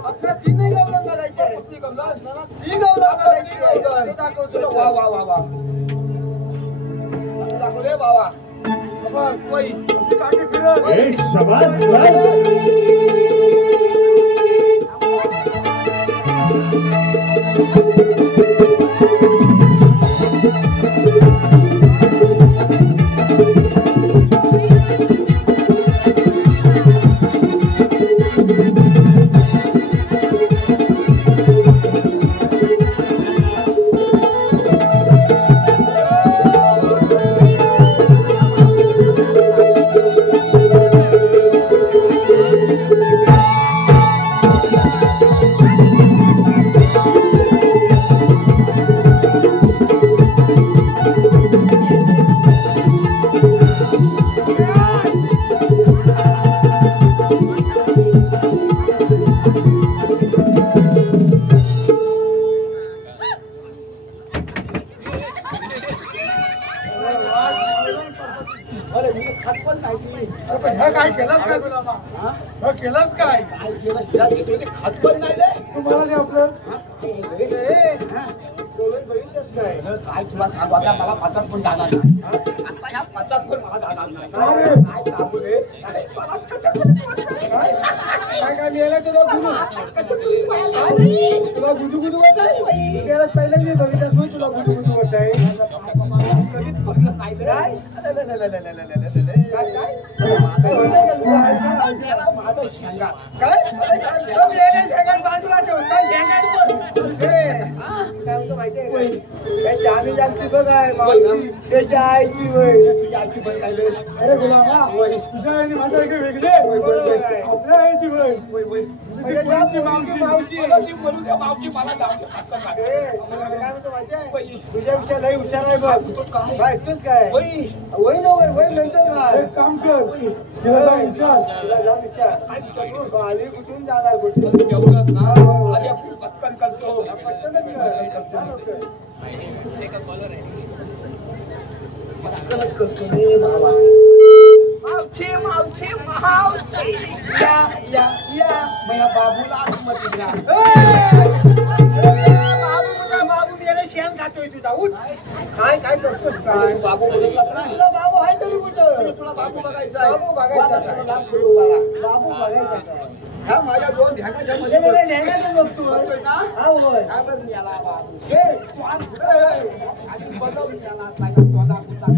आपला तीनही गावला बघायचे ती गावला बघायची दाखवतो वा वा वा वा दाखव रे बाबा शाबाश काय केलंच काय तुला केलंच काय खात पण नाही तुम्हाला आपलं सोलन बघितलंच काय काय तुला सांगू आता मला पचास पण जाणार नाही आता ह्या 50 पण मला जाणार नाही काय सांगू रे मला काय मिळालं तुला गुडू गुडू होत आहे पहिलं मी बघितलंच नाही तुला गुडू गुडू होत आहे कधीच बघलं नाही रे माझं शेंगा काय बाजूला ठेवून काय माहितीये काय जाणी जाणती बघ आहे मावशी त्याच्या आईची वय अरे गुलामा तुझ्या आईने माझ्या वेगळे वेगळे आपल्या आईची वय मावशी मला तुझ्यापेक्षा लई हुशार आहे बघ काय ऐकतोच काय वय न वय नंतर काय काम कर तिला जाऊन विचार आली कुठून जाणार कुठून पटकन करतो पटकनच करतो रे बाबा मावशी मावशी मावशी या या या माझ्या बाबूला आतमध्ये द्या बाबू कुठं बाबू मेले शेण खातोय तुझा उठ काय काय करतोस काय बाबू बघितला नाही तुला बाबू आहे तरी कुठं तुला बाबू बघायचा आहे. बाबू बघायचा बाबा आहे. तुला लांब करू बाबा. बाबू बघायचा काय ह्या माझ्या दोन ध्यानाच्या म्हणजे मध्ये मला नेण्याचं बघतो होय ना? हा होय हा बरं मी आला बाबू. हे, तू आण पुढे. आणि बनवून त्याला माझा तोंडा पुता.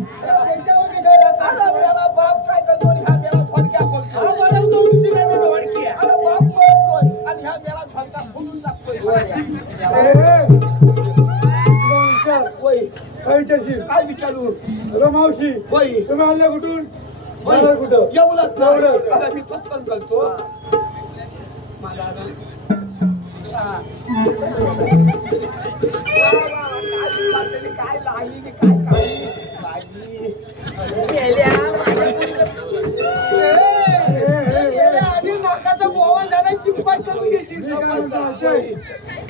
त्याच्यावर किती राहतात? अरे याला बाप काय करतो आणि ह्या मेला फडक्या हा बोलतो. बनवतो दुसरीकडे धोडकी आहे. अरे बाप बोलतोय आणि ह्या मेला फडका फुलून टाकतोय. होय. काय विचारशील काय विचारू अरे मावशी होय तुम्ही आले कुठून होय. जाणार कुठं एवढंच ना. एवढंच. अरे मी पटकन करतो माझा ना. काय लागली काय आधी नाकाचा बोवा झाला चिंपाट करून घेशील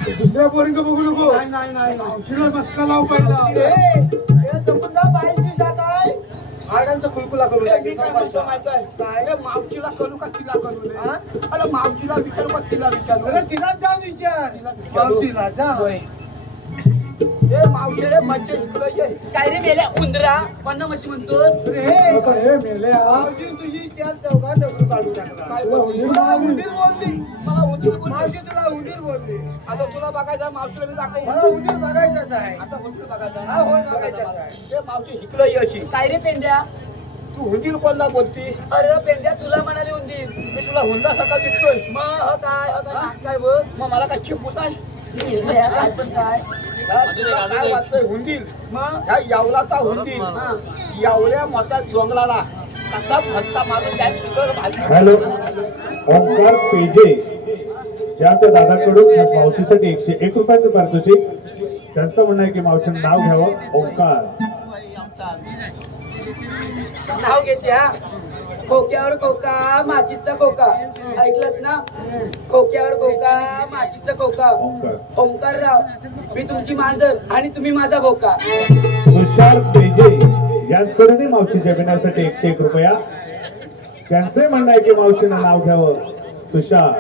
दुसऱ्या पोरींग बघू नको नाही शिरोळ मस्का लाव पहिला जपून जा बाईची जात आहे हाडांचा खुलकुला करून मावशीला करू का तिला करू रे? अरे मावशीला विचारू का तिला विचारू अरे तिला जाऊन विचार मावशीला जा हे मावशी रे मच्छे इकडे ये काय रे मेल्या उंदरा पण म्हशी म्हणतोस हे मेले मावशी तुझी त्या चौघात दगडू काढू टाकला काय बोलली? तुला उंदीर बोलली मला उंदीर बोलली. मावशी तुला उंदीर बोलली आता तुला बघायचं मावशीला मी दाखव मला उंदीर बघायचाच आहे आता उंदीर बघायचं हा, होय, बघायचं आहे. हे मावशी इकडे ये अशी काय रे पेंड्या तू हुंदीर कोणला बोलती अरे पेंड्या तुला म्हणाले हुंदीर मी तुला हुंदा सकाळ दिसतोय मग काय बोल मग मला काय चिपूत आहे काय पण काय काय वाटतंय हुंदीर मग ह्या यावलाचा हुंदीर यावल्या मोठ्या जोंगलाला कसा फटका मारून त्या तिकडं भाजी हॅलो ओंकार पेजे यांच्या दादाकडून खास मावशीसाठी 101 रुपयाचं पारितोषिक. त्यांचं म्हणणं आहे की मावशीचं नाव घ्यावं ओंकार. नाव घेते हा खोक्यावर खोका मातीचा खोका ऐकलत ना खोक्यावर खोका मातीचा खोका ओंकारराव मी तुमची मांजर आणि तुम्ही माझा भोका. तुषार पेजे यांच्याकडूनही मावशीच्या अभिनयासाठी 101 रुपया. त्यांचे म्हणणं आहे की मावशीनं नाव घ्यावं तुषार.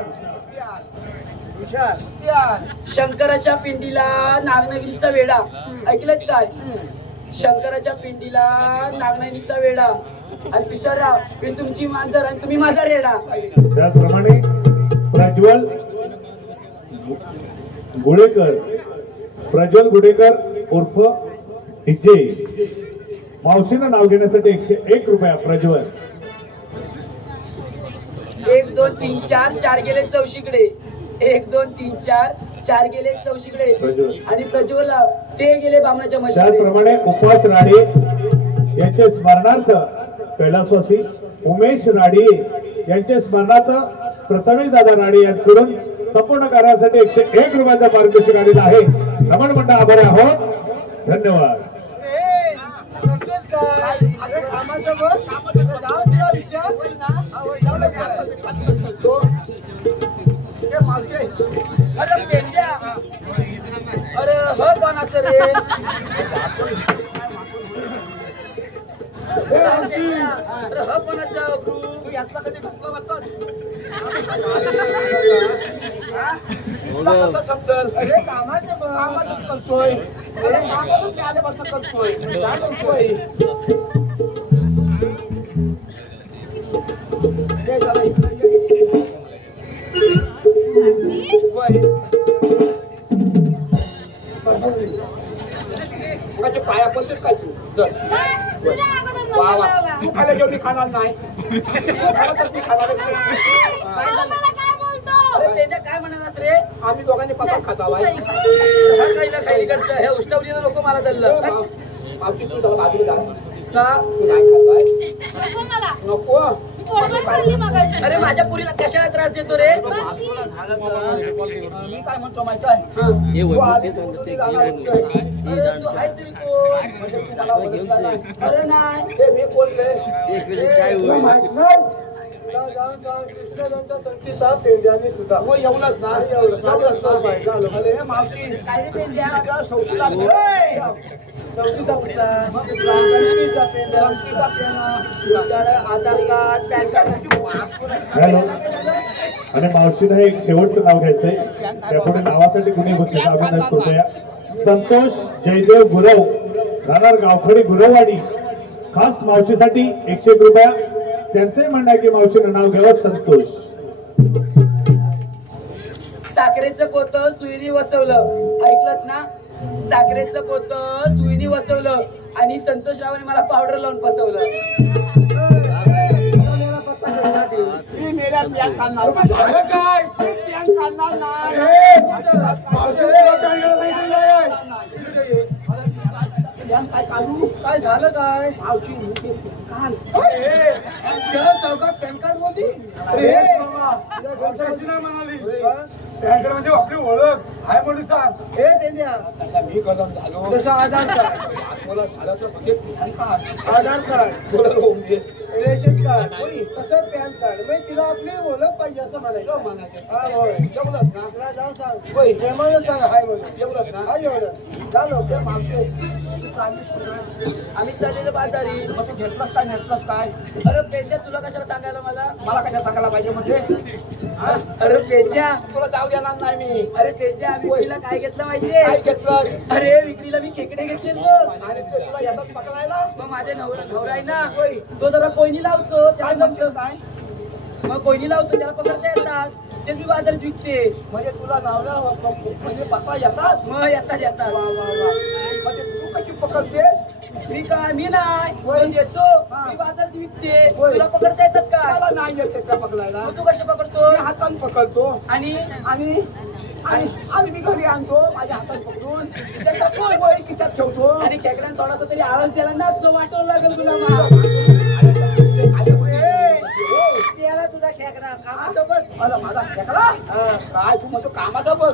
शंकराच्या पिंडीला नागनगिरीचा वेडा ऐकलत काय शंकराच्या पिंडीला नागनगिरीचा वेडा आणि तुषारराव मी तुमची मांजर आणि तुम्ही माझा रेडा. त्याचप्रमाणे प्रज्वल गुडेकर उर्फ हिजे मावशीनं नाव घेण्यासाठी 101 रुपया. प्रज्वल 1 2 3 4 4 गेले चौशीकडे 1 2 3 4 4 गेले चौशीकडे आणि प्रज्वलराव ते गेले बामणाच्या मशीकडे. त्याचप्रमाणे उपास राडे यांचे स्मरणार्थ कैलासवासी उमेश राडे यांचे स्मरणार्थ प्रथमेश दादा राडे यांच्याकडून संपूर्ण कार्यासाठी 101 रुपयाचा पारितोषिक आलेला आहे. नमन म्हणता आभारी आहोत. धन्यवाद. अरे पेंड्या अरे ह कोणाचं रे अरे ह कोणाचा ग्रुप तू यातला कधी घातला वाटतात अरे कामाचं बघ कामातच करतोय अरे कामातच मी आल्यापासून करतोय काय करतोय हे झालं इकडे पाया पडतेच काय तू वा वा तू खायला जेवण मी खाणार नाही तू खायला तर मी खाणारच त्याच्या काय म्हणालास रे आम्ही दोघांनी पता खाता खायला करतं हे उष्टवलीला लोक मला चाललं मावशी तू त्याला बाजूला जा का तू नाही खाताय नको अरे माझ्या पुरीला कशाला त्रास देतो रे मी काय म्हणतो माहिती आहे तू आधी सोडून जाणार होतोय. अरे तू आहेस तरी कोण? म्हणजे तू मला ओळखला नाही. अरे नाही हे मी बोलते तुला माहित नाही? तुला जाऊन कृष्णदांच्या संगतीचा पेंड्याने सुद्धा हो एवढंच ना एवढंच झालं अरे मावशी काय रे पेंड्या? माझ्या सौतीला चौथीचा पुढचा संगतीचा पेंड्या संगतीचा पेंडा आधार कार्ड पॅन कार्ड हॅलो आणि मावशीनं एक शेवटचं नाव घ्यायचंय त्यापुढे नावासाठी कुणी गोष्टीचा अभिनय करतोय संतोष जयदेव गुरव राहणार गावखडी गुरववाडी खास मावशीसाठी 101 रुपया त्यांचंही म्हणणं आहे की मावशीनं नाव घ्यावं संतोष साखरेचं पोतं सुईनी वसवलं ऐकलत ना साखरेचं पोतं सुईनी वसवलं आणि संतोष रावाने मला पावडर लावून फसवलं मी मेल्या पॅन काढणार काय पॅन काढणार नाही काय काढू काय झालं काय मावशी काल चौकात पॅन कार्ड बोलली पॅन कार्ड म्हणजे आपली ओळख आहे म्हणून सांग हे पेंद्या मी कदम झालो तसं आधार कार्ड मला झालं तर पॅन कार्ड आधार कार्ड रेशन कार्ड कसं पॅन कार्ड म्हणजे तिला आपली ओळख पाहिजे असं म्हणायचं हा होय एवढंच ना तुला जाऊन सांग होय प्रेमानं सांग हाय म्हणून एवढंच ना हा एवढं झालं ते मागते आम्ही चाललेलो बाजारी मग तू घेतलास काय नेटलास काय अरे पेंद्या तुला कशाला सांगायला मला कशा सांगायला पाहिजे म्हणजे अरे पेंद्या तुला जाऊ देणार नाही मी अरे पेंद्या विक्रीला काय घेतलं माहितीये काय घेतलं अरे विक्रीला मी खेकडे घेतले बघ आणि ते तुला येतात पकडायला मग माझे नवरा आहे ना तो जरा कोयनी लावतो काय त्याला म्हणतो काय मग कोयनी लावतो त्याला पकडता येतात तेच मी बाजारात विकते म्हणजे तुला नावला म्हणजे पप्पा येतात मग येतात वा वा वा म्हणजे तू कशी पकडतेस मी नाही येतो मी बाजारात विकते तुला पकडता येतात का मला नाही येत त्या पकडायला मग तू कसे पकडतो मी हाताने पकडतो आणि आणि आणि मी घरी आणतो माझ्या हातात पकडून खिशात टाकून वही खिशात ठेवतो आणि खेकड्यानं थोडासा तरी आळस दिला ना तुझं वाटवं लागेल तुला त्याला तुझा खेकडा कामाचा बघ अरे माझा खेकडा काय तू म्हणतो कामाचा बघ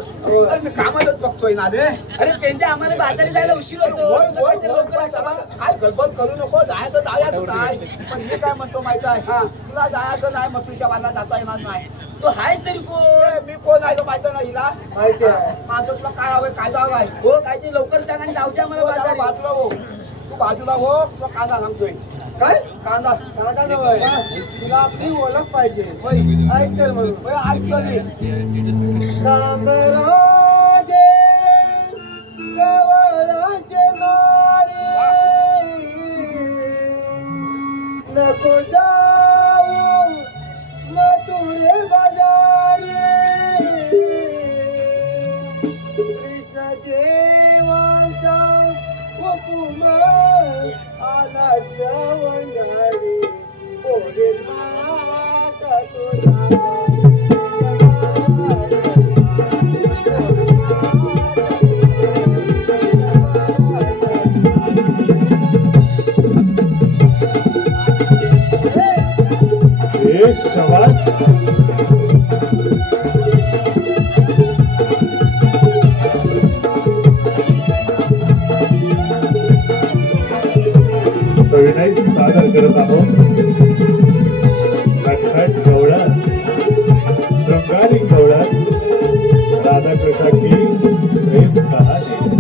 मी कामाचाच बघतोय ना रे अरे पेंद्या आम्हाला बाजारी जायला उशीर होतो काय गडबड करू नको जायचं जायचं काय पण मी काय म्हणतो माहिती आहे हा तुला जायचं नाही मग तुझ्या बाला जाता येणार नाही तो आहेस तरी कोण मी कोण आहे तो माहिती नाही हिला माहिती आहे माझं तुला काय हवंय काय जावं आहे हो काय ते लवकर सांग आणि जाऊ द्या मला बाजारी बाजूला हो तू बाजूला हो तुला कांदा सांगतोय काय कांदा कांदा नव्हे तुला आपली ओळख पाहिजे ऐक तर म्हणून ऐक कामराजे गवळाचे नारे नको जाऊ मथुरे बाजारे कृष्ण देवांचा हुकुम आला जवंगारी बोले माता तुला शाबास सविनय सादर करत आहोत खटखट गवळण शृंगारी गवळण राधाकृष्णाची प्रेम कहाणी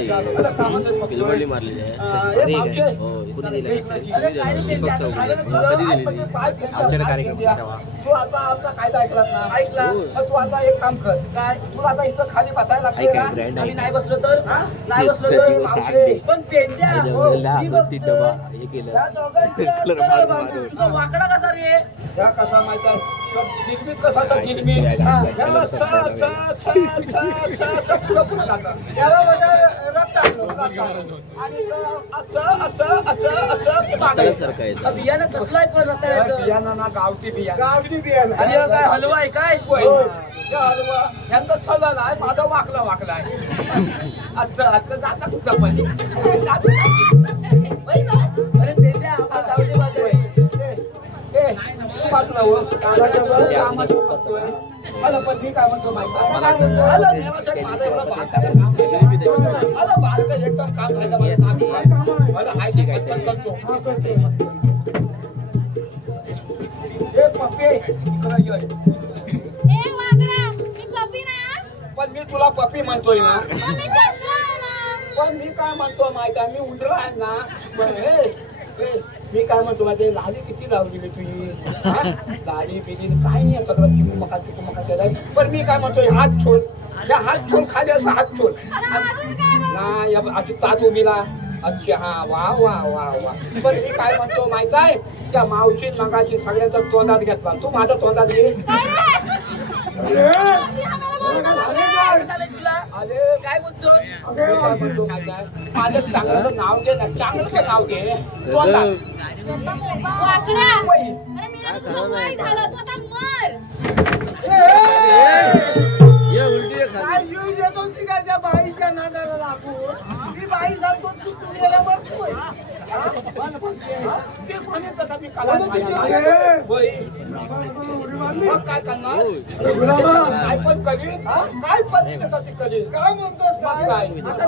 पिलवडी मारलेली आहे हो कुणी दिलं अरे काय रे त्यांच्या आता झालं ना तुझं? आमच्याकडे कार्यक्रम करावा तू आता आमचा कायदा ऐकलास ना? ऐकला मग तू आता एक काम कर काय तुला आता इथं खाली बसायला लागते ऐका, ना? ब्रँड आम्ही आहे नाही बसलो तर नाही बसलो तर मावशे. पण पेंड्या मी ती बघतो. डबा हे केलं या दोघांच्या कलर असं मारून बाबू, मारून. तुझा वाकडा कसा रे ह्या कसा माहित आहे किलबित कसाचा किलबित हा. ह्या चा पुढं पुढं जातं. त्याला म्हणजे रट्टा आणि सारखं आहे हा बियाणं कसलं आहे पण रताळ्याचं? बियाणं ना गावठी बियाणं आणि हा काय हलवा आहे काय हलवा यांचा चलन आहे माझा वाकला वाकलाय आजचं जाता कुठं पण अरे पेंड्या आपण जाऊ दे बाजू बाजूला हो. कामाच्या वेळेस कामाचं करतोय. मला पण मी काय म्हणतो माहिती आहे? मला देवाचं माझं एवढं बारकाचं काम केलंय. मला बारकं एकदम काम झालं मला काम आहे. मला हाय ते पटकन करतो. ए पप्पी, इकडं ये. ए वागडा मी पप्पी नाही हा. पण मी तुला पप्पी म्हणतोय ना मग मी चंद्र आहे ना. पण मी काय म्हणतो माहिती आहे? मी उंदरा आहे ना बरं, मी काय म्हणतो माहिती आहे? लाली किती लावली मी तुझी हा? लाली बिली काय नाही सगळं चिकुमका केलाय पण मी काय म्हणतोय हात छोड या हात छोड खाली असं हात छोड अजून काय बघ? नाही अजून ताट उभीला अच्छा हा वा वा वा वा पण मी काय म्हणतो माहित आहे त्या मावशी मगाशी सगळ्यांचा तोंडात घेतला तू माझ्या तोंडात घे काय रे? पप्पी आम्हाला बोलवता का? काय झालं तुला अरे काय बोलतोस मी काय म्हणतो माहित आहे माझं चांगलं नाव घे ना चांगलं नाव घे तोंडात वागडा वही. अरे मी ना तुझं वय झालं तू आता मर. ये उलटी रे काय येऊ देतो ती काय त्या बाईच्या नादाला लागून ती बाई सांगतो तू तुझ्याला मरतोय ते कोणी तसा मी काला मग काय करणार काय पण करीन काय पण करीन काय म्हणतोस काय अरे वागडा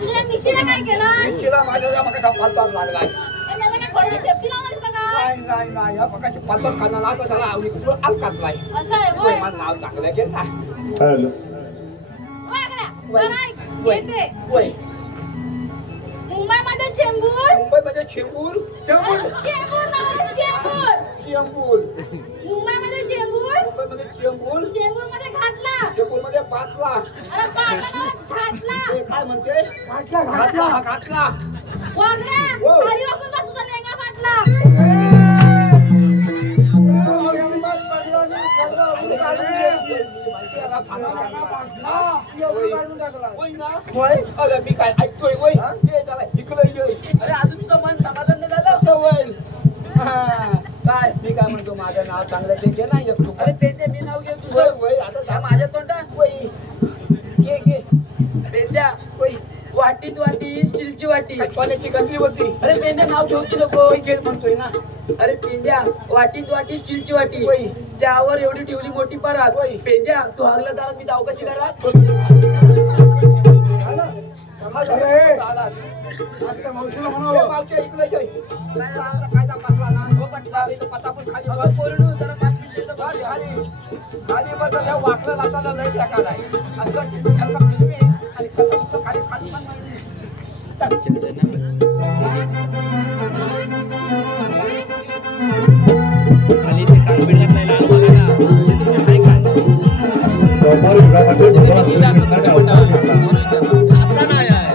तुझ्या मिशीला काय केलं? तिला माझ्या मग पाचार लागलाय अरे याला काय खोडीला शेपटी लावलीस का काय? नाही या पकाची पाचार खाना लागला त्याला आवडी कुठं अलकातलाय असं आहे होय. माझं नाव चांगलं घे ना हॅलो वागडा बरं ऐक, येते वय मुंबईमध्ये चेंबूर मुंबईमध्ये चेंबूर चेंबूर चेंबूर नावाचं चेंबूर चेंबूर मुंबईमध्ये चेंबूर मुंबईमध्ये चेंबूर चेंबूरमध्ये घातला चेंबूरमध्ये पाचला अरे पाटाला घातला ते काय म्हणते घातला घातला वागडा हो. खाली वाकून बघ तुझा लेंगा फाटला. अरे मी काय ऐकतोय वय इकडे ये अरे अजून तुझं मन समाधान नाही झालं वय काय मी काय म्हणतो माझं नाव चांगलं ते घे ना एक तू अरे पेंड्या मी नाव घेऊ वय तुझं वय आता काय माझ्या तोंडात वय घे घे पेंड्या वय वाटीत वाटी स्टीलची वाटी पाण्याची गंदली होती अरे पेंड्या नाव ठेवती नको वय घे म्हणतोय ना अरे पेंड्या वाटीत वाटी स्टीलची वाटी वय. त्यावर एवढी ठेवली मोठी परात वय. पेंड्या तू हागला दारात मी जाऊ कशी घरात मावशीला मावशी इकडे ये कायदा बसला ना हो पटला पता पण खाली बस बोलणं जरा 5 मिनिटं खाली बसूया. खाली बस त्या वाकलं जाताना लय टाकायला असं खाली खाली खाली आमच्याकडे ना आणि ते कार्पेट घातलंय लाल बघा ना ते काय काय व्यापार विभागामध्ये किती विभाग जास्त खर्च पडला म्हणून विचारलं आता नाही आहे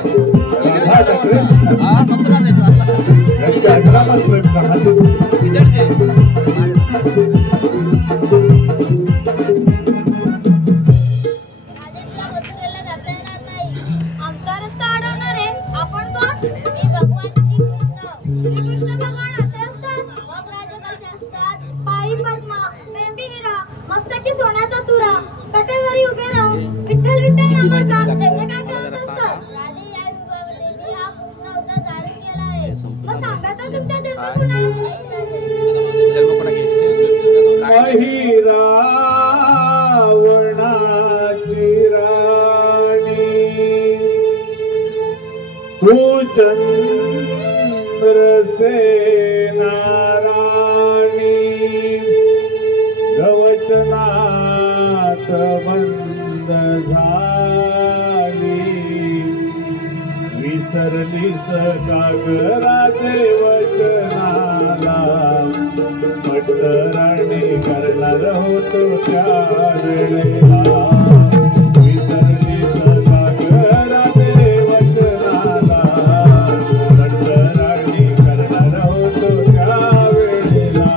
हा कंपला देतो आता विदर्शे आदित्यला मथुरेला जाता येणार नाही. आमचा रस्ता अडवणार आहे. आपण कोण? मी भगवान श्रीकृष्ण. श्रीकृष्ण भगवान असे असतात. मग राजे कसे असतात? पायी पद्मा, बेंबी हिरा, मस्तकी सोन्याचा तुरा, कटेवरी उभे राहून विठ्ठल विठ्ठल नामाचा जय काय करत असतात. राजे या युगामध्ये मी हा कृष्ण अवतार धारण केला आहे. मग सांगा तर तुमचा जन्म कुणा? ऐक राजे. जन्म कोणा घ्यायची काही रावणाची राणी तू चंद्रसेना राणी गवचनात बंद झाली विसरलीस कागराचे वचनाला पट्टराणी करणार होतो त्या वेळेला विसरलीस कागराचे वचनाला पट्टराणी करणार होतो त्या वेळेला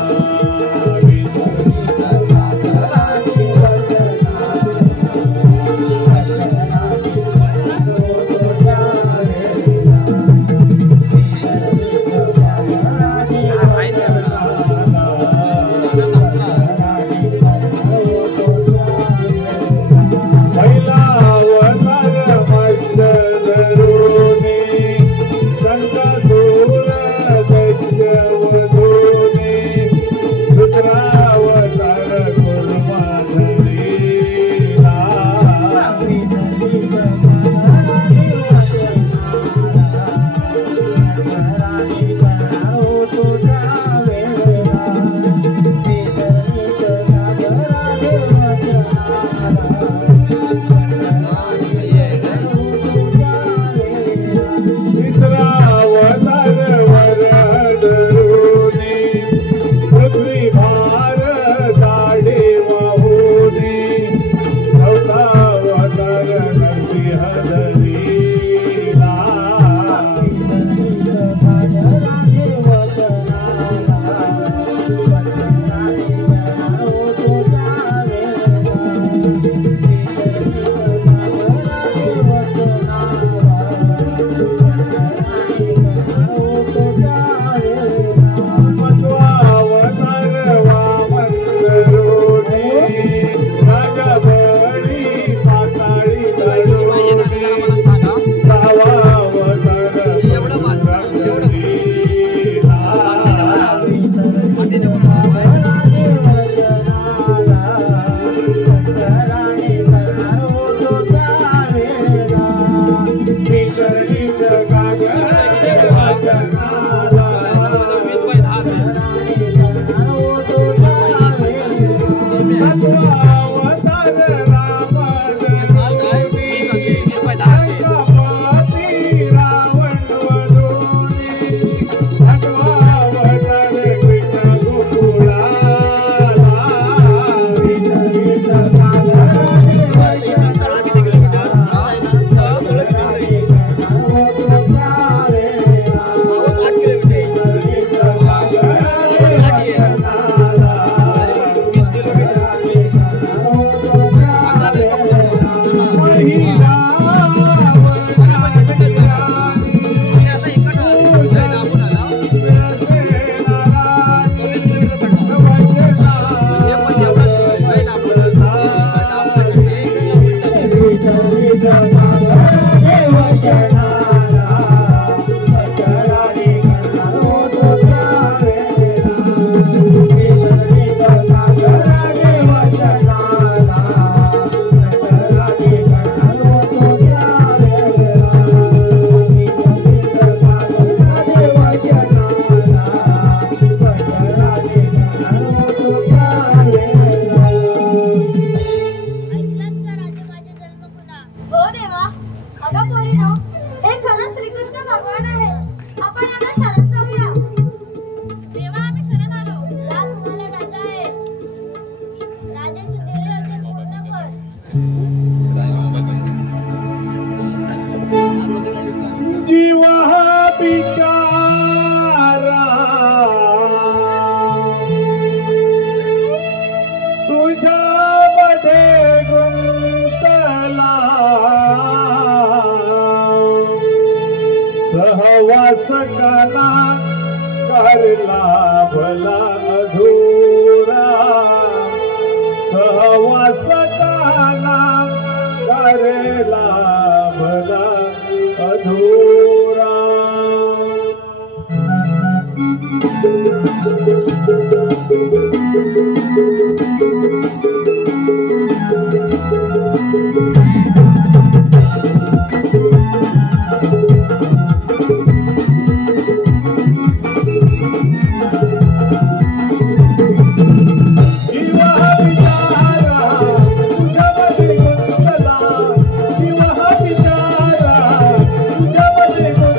विसरलीस कागराचे सहवासकाला करला भला अधुरा सहवासकाला करला भला अधुरा तुझ्या